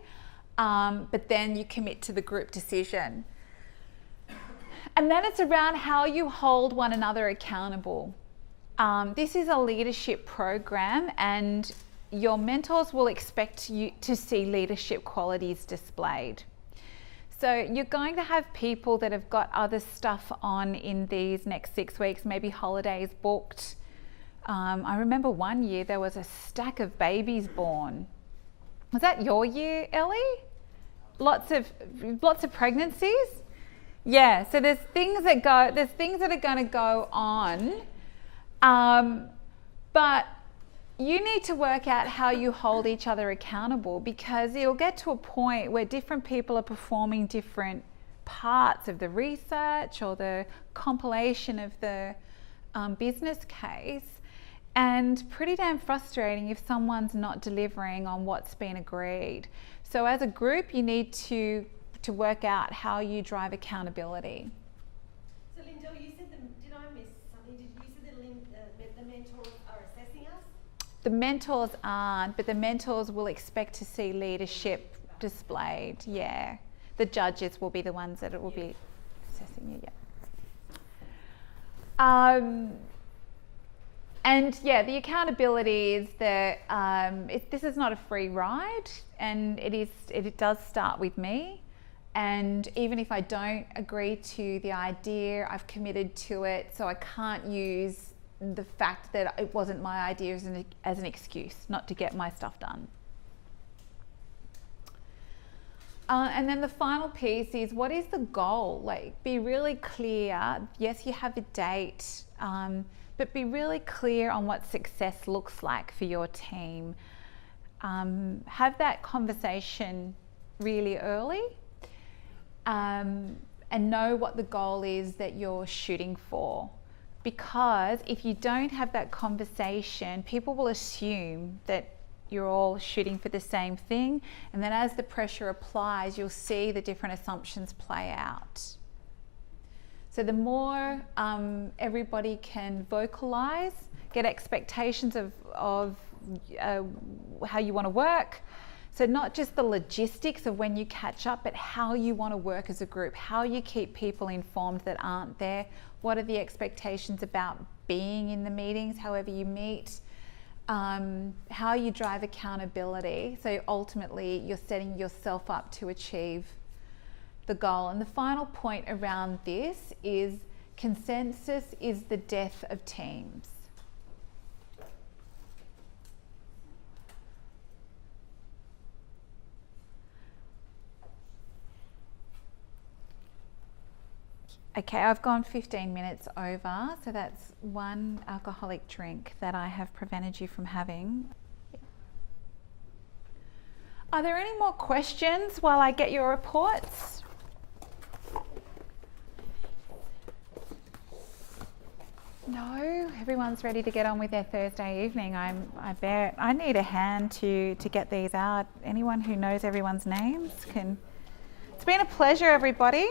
but then you commit to the group decision. And then it's around how you hold one another accountable. This is a leadership program, and your mentors will expect you to see leadership qualities displayed. So you're going to have people that have got other stuff on in these next 6 weeks, maybe holidays booked. I remember one year there was a stack of babies born. Was that your year, Ellie? Lots of pregnancies? Yeah, so there's things that are going to go on, but you need to work out how you hold each other accountable, because it'll get to a point where different people are performing different parts of the research or the compilation of the business case, and pretty damn frustrating if someone's not delivering on what's been agreed. So as a group, you need to work out how you drive accountability. So Lindell, you said did I miss something? You said the mentors are assessing us? The mentors aren't, but the mentors will expect to see leadership displayed. Yeah, the judges will be the ones that will be assessing you. Yeah. And yeah, the accountability is that this is not a free ride, and it does start with me. And even if I don't agree to the idea, I've committed to it, so I can't use the fact that it wasn't my idea as an excuse not to get my stuff done. And then the final piece is, what is the goal? Like, be really clear. Yes, you have a date, but be really clear on what success looks like for your team. Have that conversation really early, and know what the goal is that you're shooting for. Because if you don't have that conversation, people will assume that you're all shooting for the same thing, and then as the pressure applies, you'll see the different assumptions play out. So the more everybody can vocalize, get expectations of how you want to work. So not just the logistics of when you catch up, but how you want to work as a group, how you keep people informed that aren't there, what are the expectations about being in the meetings, however you meet, how you drive accountability. So ultimately you're setting yourself up to achieve the goal. And the final point around this is consensus is the death of teams. Okay, I've gone 15 minutes over, so that's one alcoholic drink that I have prevented you from having. Are there any more questions while I get your reports? No, everyone's ready to get on with their Thursday evening. I bet. I need a hand to get these out. Anyone who knows everyone's names can. It's been a pleasure, everybody.